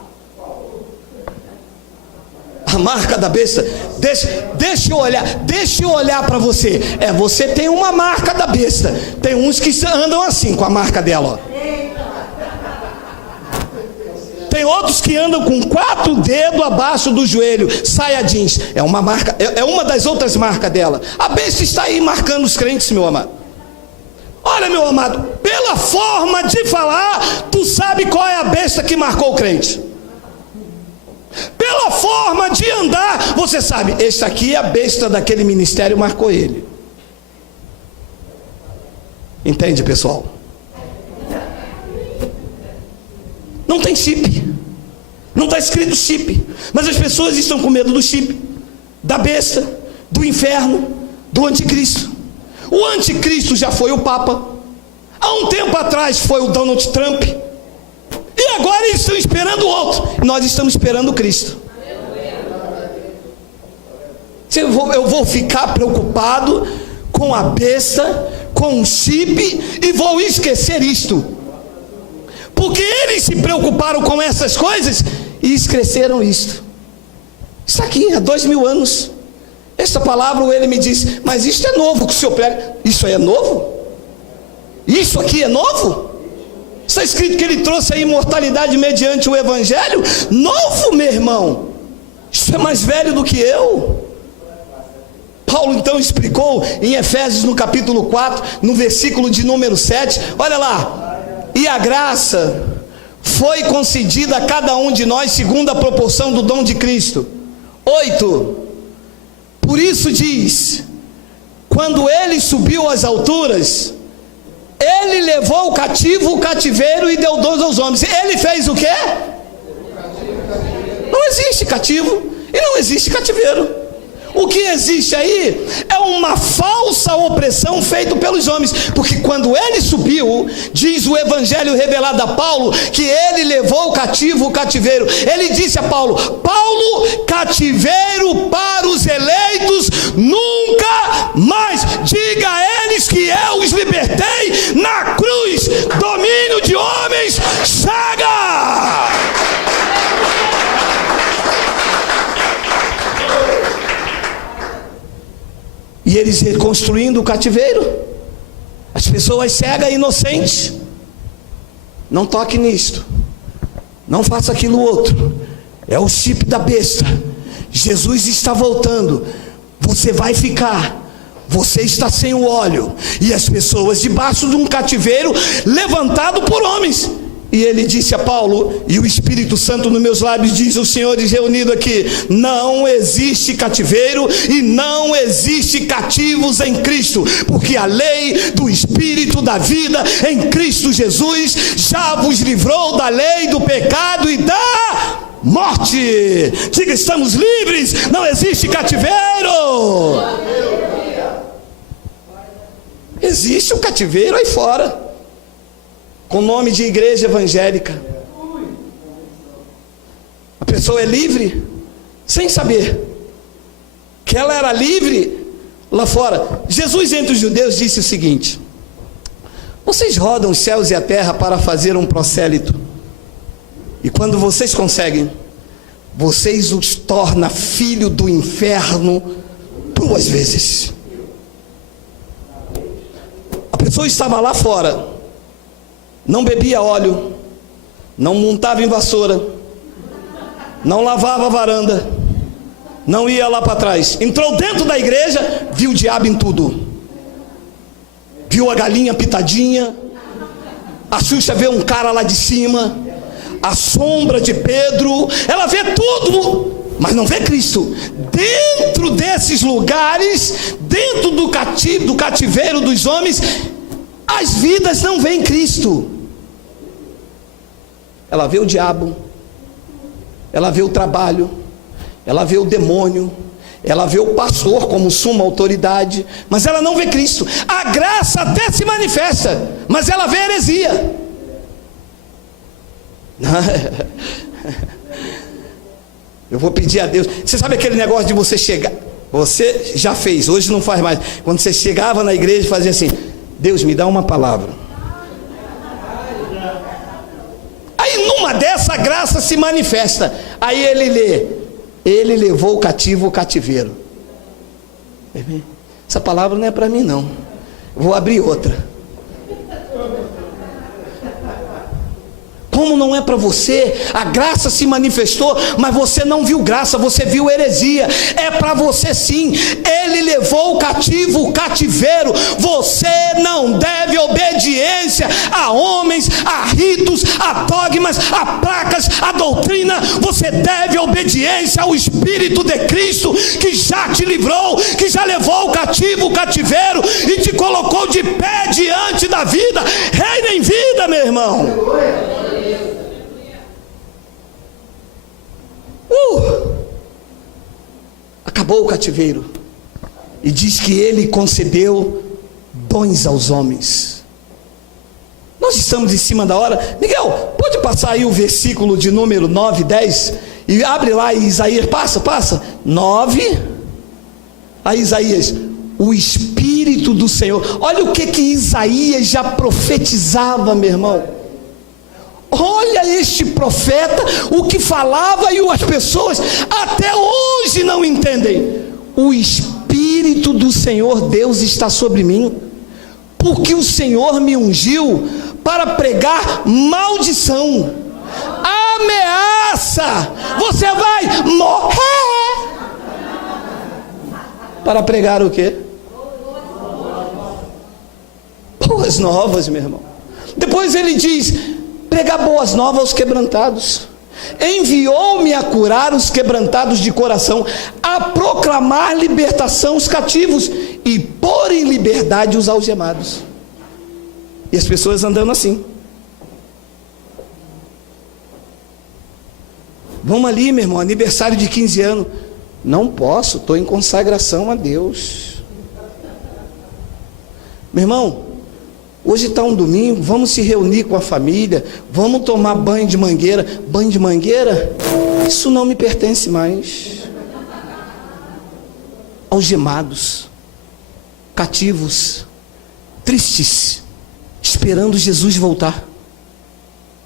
marca da besta. Deixa eu olhar para você. Você tem uma marca da besta. Tem uns que andam assim com a marca dela, ó. Tem outros que andam com 4 dedos abaixo do joelho, saia jeans. É uma marca, é uma das outras marcas dela. A besta está aí marcando os crentes, meu amado. Olha, meu amado, pela forma de falar, tu sabe qual é a besta que marcou o crente. Pela forma de andar, você sabe, este aqui é a besta daquele ministério, marcou ele. Entende, pessoal? Não tem chip. Não está escrito chip. Mas as pessoas estão com medo do chip, da besta, do inferno, do anticristo. O anticristo já foi o Papa. Há um tempo atrás foi o Donald Trump. E agora eles estão esperando o outro. Nós estamos esperando o Cristo. Eu vou ficar preocupado com a besta, com o chip, e vou esquecer isto. Porque eles se preocuparam com essas coisas e esqueceram isto. Está aqui há 2000 anos. Esta palavra, ele me disse: mas isto é novo que o senhor prega. Isso aí é novo? Isso aqui é novo? Está escrito que ele trouxe a imortalidade mediante o Evangelho. Novo, meu irmão. Isso é mais velho do que eu. Paulo então explicou em Efésios no capítulo 4, no versículo de número 7. Olha lá. E a graça foi concedida a cada um de nós segundo a proporção do dom de Cristo. 8. Por isso diz: quando ele subiu às alturas, ele levou o cativo, o cativeiro e deu dons aos homens. Ele fez o quê? Não existe cativo e não existe cativeiro. O que existe aí é uma falsa opressão feita pelos homens, porque quando ele subiu, diz o evangelho revelado a Paulo, que ele levou o cativo, o cativeiro. Ele disse a Paulo: Paulo, cativeiro para os eleitos, nunca mais. Diga a eles que eu os libertei na cruz. Domínio de homens, chega! E eles reconstruindo o cativeiro, as pessoas cegas e inocentes. Não toque nisto, não faça aquilo outro, é o chip da besta. Jesus está voltando, você vai ficar, você está sem o óleo, e as pessoas debaixo de um cativeiro levantado por homens. E ele disse a Paulo, e o Espírito Santo nos meus lábios diz: os senhores reunidos aqui, não existe cativeiro e não existe cativos em Cristo, porque a lei do Espírito da vida em Cristo Jesus já vos livrou da lei do pecado e da morte. Diga: estamos livres, não existe cativeiro. Existe um cativeiro aí fora, com nome de igreja evangélica. A pessoa é livre sem saber que ela era livre lá fora. Jesus entre os judeus disse o seguinte: vocês rodam os céus e a terra para fazer um prosélito, e quando vocês conseguem, vocês os torna filho do inferno 2 vezes. A pessoa estava lá fora, não bebia óleo, não montava em vassoura, não lavava a varanda, não ia lá para trás. Entrou dentro da igreja, viu o diabo em tudo. Viu a galinha pitadinha, a Xuxa vê um cara lá de cima, a sombra de Pedro, ela vê tudo, mas não vê Cristo. Dentro desses lugares, dentro do cativeiro dos homens, as vidas não veem Cristo. Ela vê o diabo, ela vê o trabalho, ela vê o demônio, ela vê o pastor como suma autoridade, mas ela não vê Cristo. A graça até se manifesta, mas ela vê heresia. Eu vou pedir a Deus. Você sabe aquele negócio de você chegar, você já fez, hoje não faz mais, quando você chegava na igreja e fazia assim: Deus, me dá uma palavra. Aí numa dessa, a graça se manifesta. Aí ele lê: ele levou o cativo, o cativeiro. Essa palavra não é para mim não, eu vou abrir outra. Como não é para você? A graça se manifestou, mas você não viu graça, você viu heresia. É para você sim. Ele levou o cativo, o cativeiro. Você não deve obediência a homens, a ritos, a dogmas, a placas, a doutrina. Você deve obediência ao Espírito de Cristo, que já te livrou, que já levou o cativo, o cativeiro, e te colocou de pé diante da vida. Reina em vida, meu irmão. Acabou o cativeiro, e diz que ele concedeu dons aos homens. Nós estamos em cima da hora. Miguel, pode passar aí o versículo de número 9, 10, e abre lá em Isaías, passa 9, a Isaías. O Espírito do Senhor, olha o que Isaías já profetizava, meu irmão. Olha este profeta, o que falava, e as pessoas até hoje não entendem. O Espírito do Senhor Deus está sobre mim, porque o Senhor me ungiu para pregar maldição, ameaça, você vai morrer, para pregar o quê? Boas novas, meu irmão. Depois ele diz: pregar boas novas aos quebrantados. Enviou-me a curar os quebrantados de coração, a proclamar libertação aos cativos e pôr em liberdade os algemados. E as pessoas andando assim. Vamos ali, meu irmão, aniversário de 15 anos. Não posso, estou em consagração a Deus. Meu irmão, hoje está um domingo, vamos se reunir com a família, vamos tomar banho de mangueira. Banho de mangueira? Isso não me pertence mais. Algemados, cativos, tristes, esperando Jesus voltar,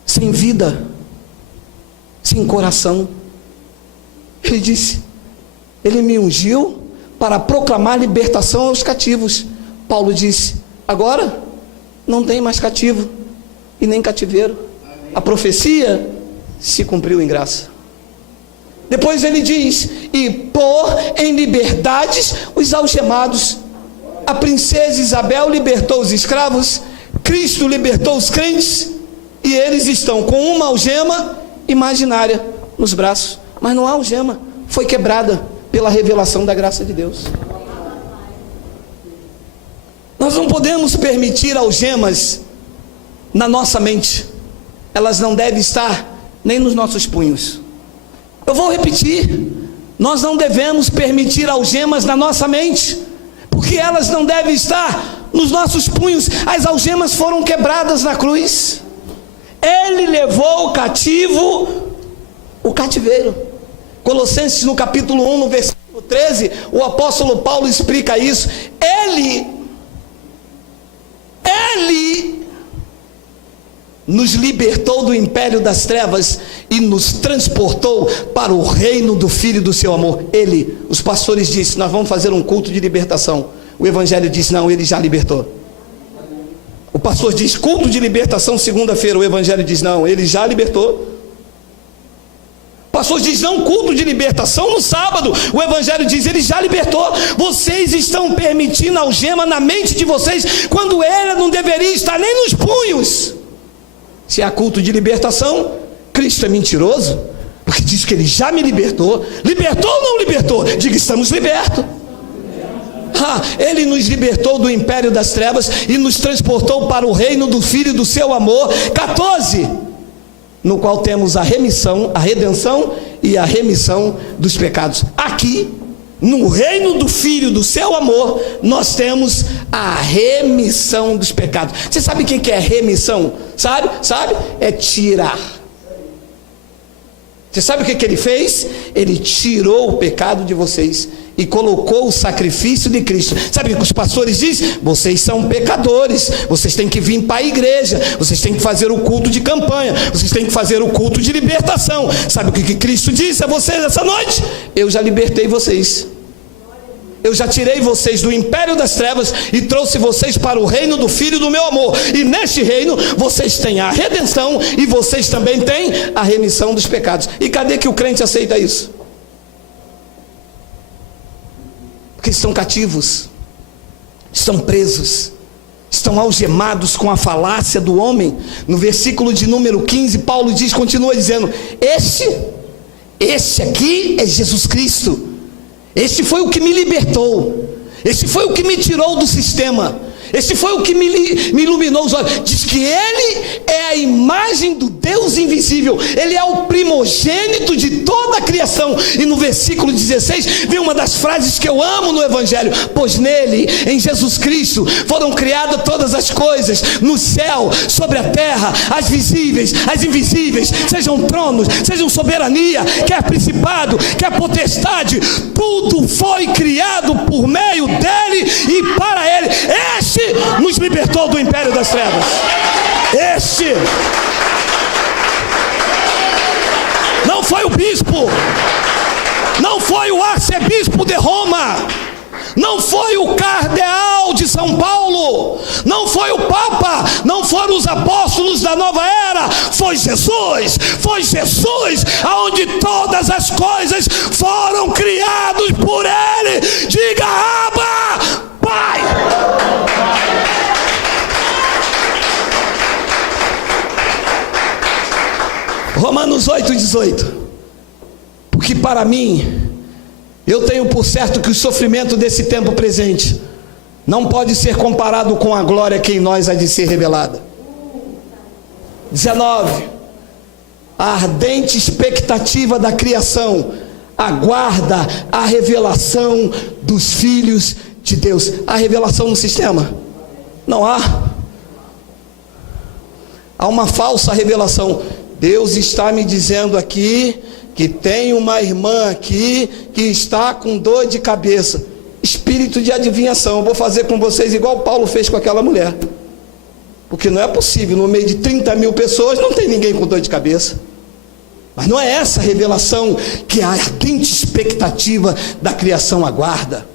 sem vida, sem coração. Ele disse: ele me ungiu para proclamar libertação aos cativos. Paulo disse: agora não tem mais cativo e nem cativeiro. A profecia se cumpriu em graça. Depois ele diz: e pôr em liberdades os algemados. A princesa Isabel libertou os escravos, Cristo libertou os crentes, e eles estão com uma algema imaginária nos braços, mas não há algema, foi quebrada pela revelação da graça de Deus. Nós não podemos permitir algemas na nossa mente. Elas não devem estar nem nos nossos punhos. Eu vou repetir: nós não devemos permitir algemas na nossa mente, porque elas não devem estar nos nossos punhos. As algemas foram quebradas na cruz. Ele levou o cativo, o cativeiro. Colossenses no capítulo 1, no versículo 13, o apóstolo Paulo explica isso. Ele nos libertou do império das trevas e nos transportou para o reino do Filho do seu amor. Ele, os pastores disseram: nós vamos fazer um culto de libertação. O evangelho diz: não, ele já libertou. O pastor diz: culto de libertação segunda-feira. O evangelho diz: não, ele já libertou. O pastor diz: não, culto de libertação no sábado. O evangelho diz: ele já libertou. Vocês estão permitindo algema na mente de vocês, quando ela não deveria estar nem nos punhos. Se há culto de libertação, Cristo é mentiroso, porque diz que ele já me libertou. Libertou ou não libertou? Diga: estamos libertos. Ele nos libertou do império das trevas e nos transportou para o reino do Filho do seu amor. 14, no qual temos a remissão, a redenção e a remissão dos pecados. Aqui, no reino do Filho do seu amor, nós temos a remissão dos pecados. Você sabe o que é remissão? Sabe? É tirar. Você sabe o que ele fez? Ele tirou o pecado de vocês e colocou o sacrifício de Cristo. Sabe o que os pastores dizem? Vocês são pecadores, vocês têm que vir para a igreja, vocês têm que fazer o culto de campanha, vocês têm que fazer o culto de libertação. Sabe o que Cristo disse a vocês essa noite? Eu já libertei vocês. Eu já tirei vocês do império das trevas e trouxe vocês para o reino do Filho do meu amor. E neste reino vocês têm a redenção e vocês também têm a remissão dos pecados. E cadê que o crente aceita isso? Porque estão cativos, estão presos, estão algemados com a falácia do homem. No versículo de número 15, Paulo diz, continua dizendo: este aqui é Jesus Cristo. Este foi o que me libertou. Este foi o que me tirou do sistema. Este foi o que me iluminou os olhos. Diz que ele é a imagem do Deus invisível. Ele é o primogênito de toda a criação. E no versículo 16 vem uma das frases que eu amo no evangelho: pois nele, em Jesus Cristo, foram criadas todas as coisas, no céu, sobre a terra, as visíveis, as invisíveis, sejam tronos, sejam soberania, quer principado, quer potestade, tudo foi criado por meio dele e para ele. Este nos libertou do império das trevas. Este não foi o bispo, não foi o arcebispo de Roma, não foi o cardeal de São Paulo, não foi o Papa, não foram os apóstolos da nova era, foi Jesus, aonde todas as coisas foram criadas por ele. Diga: Abba, Pai. 18. Porque para mim, eu tenho por certo que o sofrimento desse tempo presente não pode ser comparado com a glória que em nós há de ser revelada. 19. A ardente expectativa da criação aguarda a revelação dos filhos de Deus. Há revelação no sistema? Não há. Há uma falsa revelação. Deus está me dizendo aqui que tem uma irmã aqui que está com dor de cabeça. Espírito de adivinhação. Eu vou fazer com vocês igual Paulo fez com aquela mulher. Porque não é possível, no meio de 30 mil pessoas não tem ninguém com dor de cabeça. Mas não é essa a revelação que a ardente expectativa da criação aguarda.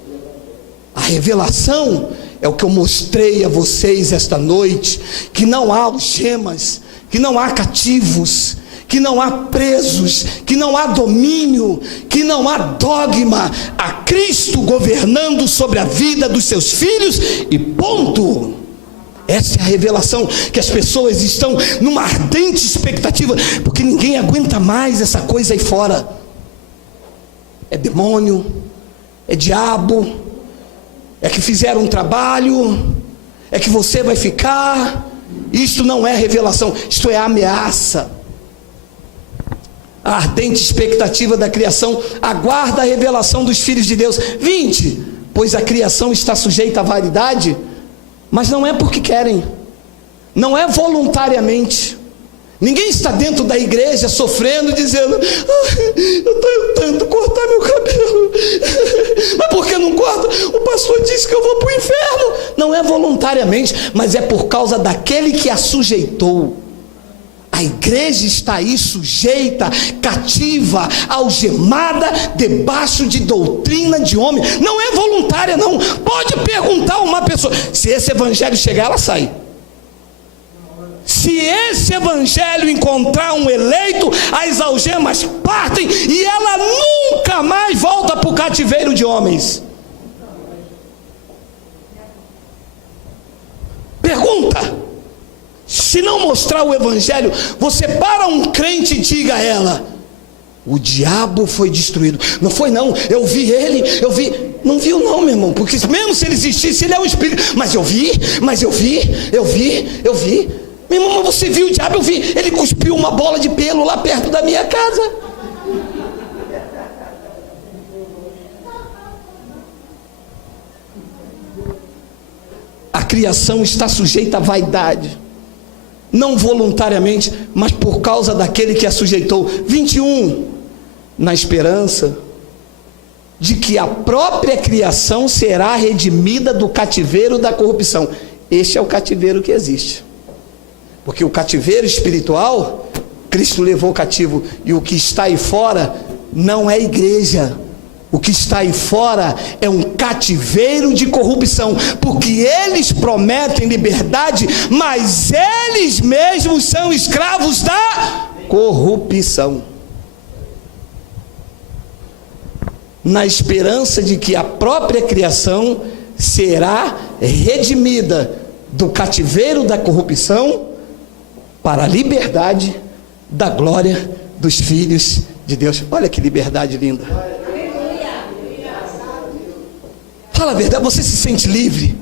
A revelação é o que eu mostrei a vocês esta noite, que não há algemas, que não há cativos, que não há presos, que não há domínio, que não há dogma. Há Cristo governando sobre a vida dos seus filhos e ponto. Essa é a revelação que as pessoas estão numa ardente expectativa, porque ninguém aguenta mais essa coisa aí fora. É demônio, é diabo, é que fizeram um trabalho, é que você vai ficar. Isto não é revelação, isto é ameaça. A ardente expectativa da criação aguarda a revelação dos filhos de Deus. 20. Pois a criação está sujeita à vaidade, mas não é porque querem, não é voluntariamente. Ninguém está dentro da igreja sofrendo, dizendo: eu tenho tanto cortar meu cabelo, mas por que não corta? O pastor disse que eu vou para o inferno. Não é voluntariamente, mas é por causa daquele que a sujeitou. A igreja está aí sujeita, cativa, algemada, debaixo de doutrina de homem. Não é voluntária não. Pode perguntar a uma pessoa, se esse evangelho chegar, ela sai. Se esse evangelho encontrar um eleito, as algemas partem e ela nunca mais volta para o cativeiro de homens. Pergunta. Se não mostrar o evangelho, você para um crente e diga a ela: o diabo foi destruído. Não foi não, eu vi ele, eu vi. Não viu não, meu irmão, porque mesmo se ele existisse, ele é um espírito. Mas eu vi. Meu irmão, você viu o diabo? Eu vi, ele cuspiu uma bola de pelo lá perto da minha casa. A criação está sujeita à vaidade, não voluntariamente, mas por causa daquele que a sujeitou. 21. Na esperança de que a própria criação será redimida do cativeiro da corrupção. Este é o cativeiro que existe, porque o cativeiro espiritual Cristo levou cativo, e o que está aí fora não é igreja. O que está aí fora é um cativeiro de corrupção, porque eles prometem liberdade, mas eles mesmos são escravos da corrupção. Na esperança de que a própria criação será redimida do cativeiro da corrupção para a liberdade da glória dos filhos de Deus. Olha que liberdade linda. Fala a verdade, você se sente livre?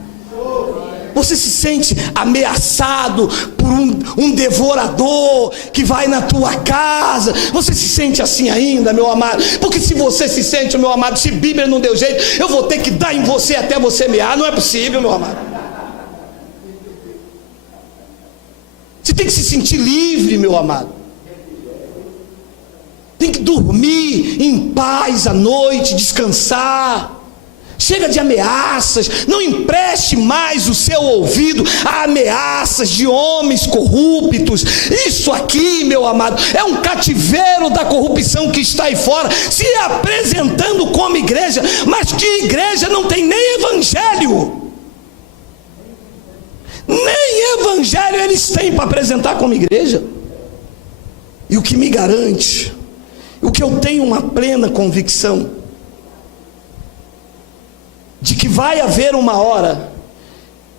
Você se sente ameaçado por um devorador que vai na tua casa? Você se sente assim ainda, meu amado? Porque se você se sente, meu amado, se Bíblia não deu jeito, eu vou ter que dar em você até você mear. Não é possível, meu amado. Você tem que se sentir livre, meu amado. Tem que dormir em paz à noite, descansar. Chega de ameaças. Não empreste mais o seu ouvido a ameaças de homens corruptos. Isso aqui, meu amado, é um cativeiro da corrupção que está aí fora, se apresentando como igreja, mas que igreja não tem nem evangelho. Nem evangelho eles têm para apresentar como igreja. E o que me garante, o que eu tenho uma plena convicção, de que vai haver uma hora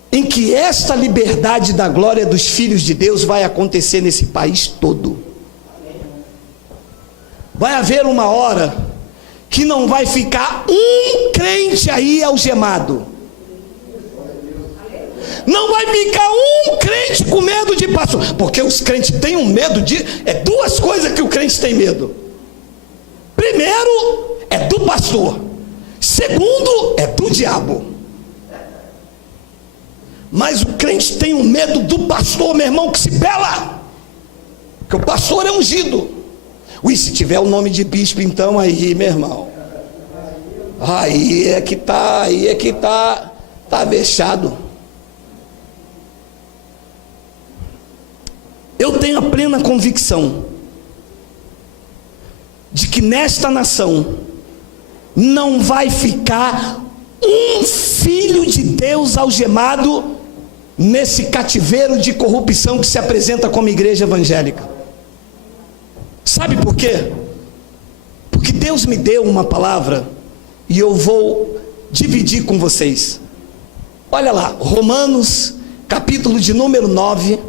em que esta liberdade da glória dos filhos de Deus vai acontecer nesse país todo. vai haver uma hora que não vai ficar um crente aí algemado. Não vai ficar um crente com medo de pastor, porque os crentes têm um medo de... duas coisas que o crente tem medo. Primeiro, é do pastor. Segundo, é do diabo. Mas o crente tem um medo do pastor, meu irmão, que se pela. Porque o pastor é ungido. E se tiver o nome de bispo, então aí, meu irmão, aí é que tá vexado. Eu tenho a plena convicção de que nesta nação não vai ficar um filho de Deus algemado nesse cativeiro de corrupção que se apresenta como igreja evangélica. Sabe por quê? Porque Deus me deu uma palavra e eu vou dividir com vocês. Olha lá, Romanos, capítulo de número 9.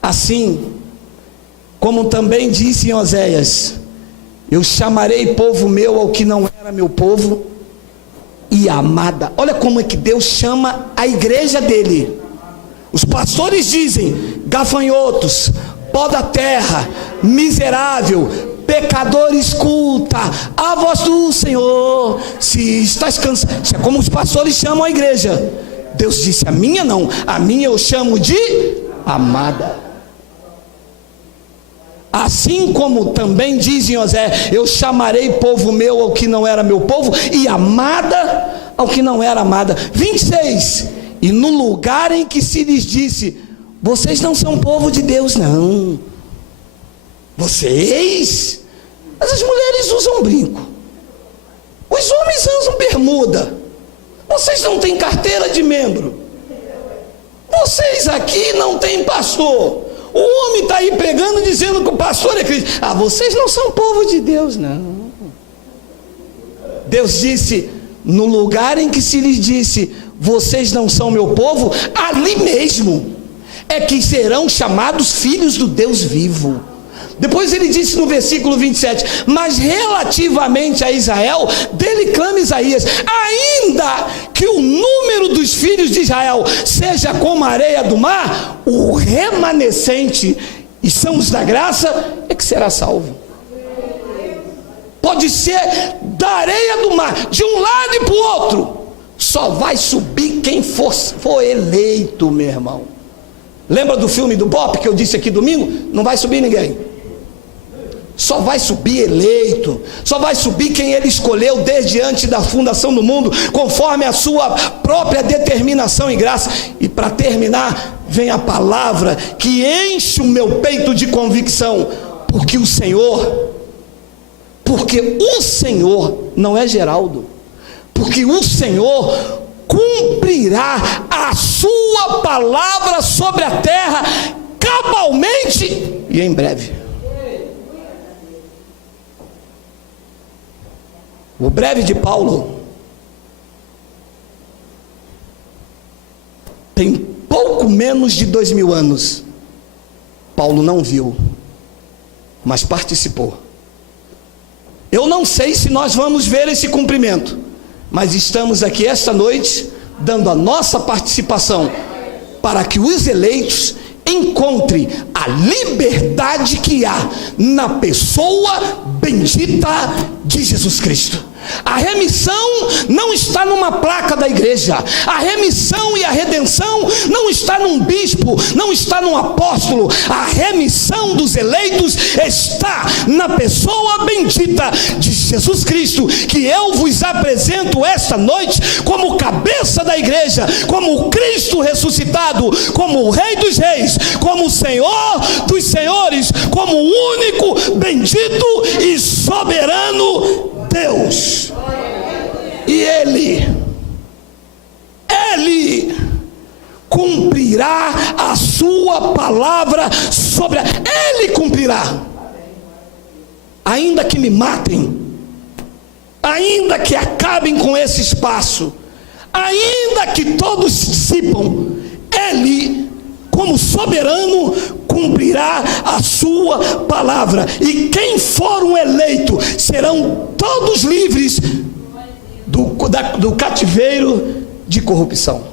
Assim como também disse em Oséias: eu chamarei povo meu ao que não era meu povo, e amada. Olha como é que Deus chama a igreja dele. Os pastores dizem: gafanhotos, pó da terra, miserável, pecador, escuta a voz do Senhor, se estás cansado. Isso é como os pastores chamam a igreja. Deus disse: a minha não, a minha eu chamo de amada. Assim como também diz em Oséias: eu chamarei povo meu ao que não era meu povo, e amada ao que não era amada. 26. E no lugar em que se lhes disse: vocês não são povo de Deus, não. Vocês? Mas as mulheres usam brinco, os homens usam bermuda, vocês não têm carteira de membro, vocês aqui não têm pastor. O homem está aí pregando, dizendo que o pastor é Cristo. Vocês não são povo de Deus, não. Deus disse: no lugar em que se lhes disse: vocês não são meu povo, ali mesmo é que serão chamados filhos do Deus vivo. Depois ele disse no versículo 27, mas relativamente a Israel, dele clama Isaías: ainda que o número dos filhos de Israel seja como a areia do mar, o remanescente, e são os da graça, é que será salvo. Pode ser da areia do mar, de um lado e para o outro, só vai subir quem for eleito, meu irmão. Lembra do filme do Bop que eu disse aqui domingo? Não vai subir ninguém. Só vai subir eleito, só vai subir quem ele escolheu desde antes da fundação do mundo, conforme a sua própria determinação e graça. E para terminar, vem a palavra que enche o meu peito de convicção, porque o Senhor, não é Geraldo, porque o Senhor cumprirá a sua palavra sobre a terra cabalmente e em breve. O breve de Paulo tem pouco menos de 2000 anos. Paulo não viu, mas participou. Eu não sei se nós vamos ver esse cumprimento, mas estamos aqui esta noite dando a nossa participação para que os eleitos encontrem a liberdade que há na pessoa bendita de Jesus Cristo. A remissão não está numa placa da igreja. A remissão e a redenção não está num bispo, não está num apóstolo. A remissão dos eleitos está na pessoa bendita de Jesus Cristo, que eu vos apresento esta noite como cabeça da igreja, como o Cristo ressuscitado, como o Rei dos Reis, como o Senhor dos Senhores, como o único, bendito e soberano Deus. E Ele cumprirá a sua palavra sobre Ele cumprirá. Ainda que me matem, ainda que acabem com esse espaço, ainda que todos se dissipam, Ele, como soberano, cumprirá a sua palavra, e quem for um eleito serão todos livres do cativeiro de corrupção.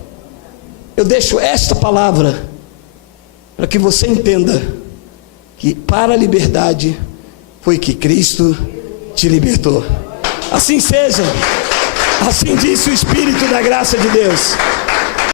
Eu deixo esta palavra para que você entenda que para a liberdade foi que Cristo te libertou. Assim seja, assim disse o Espírito da graça de Deus.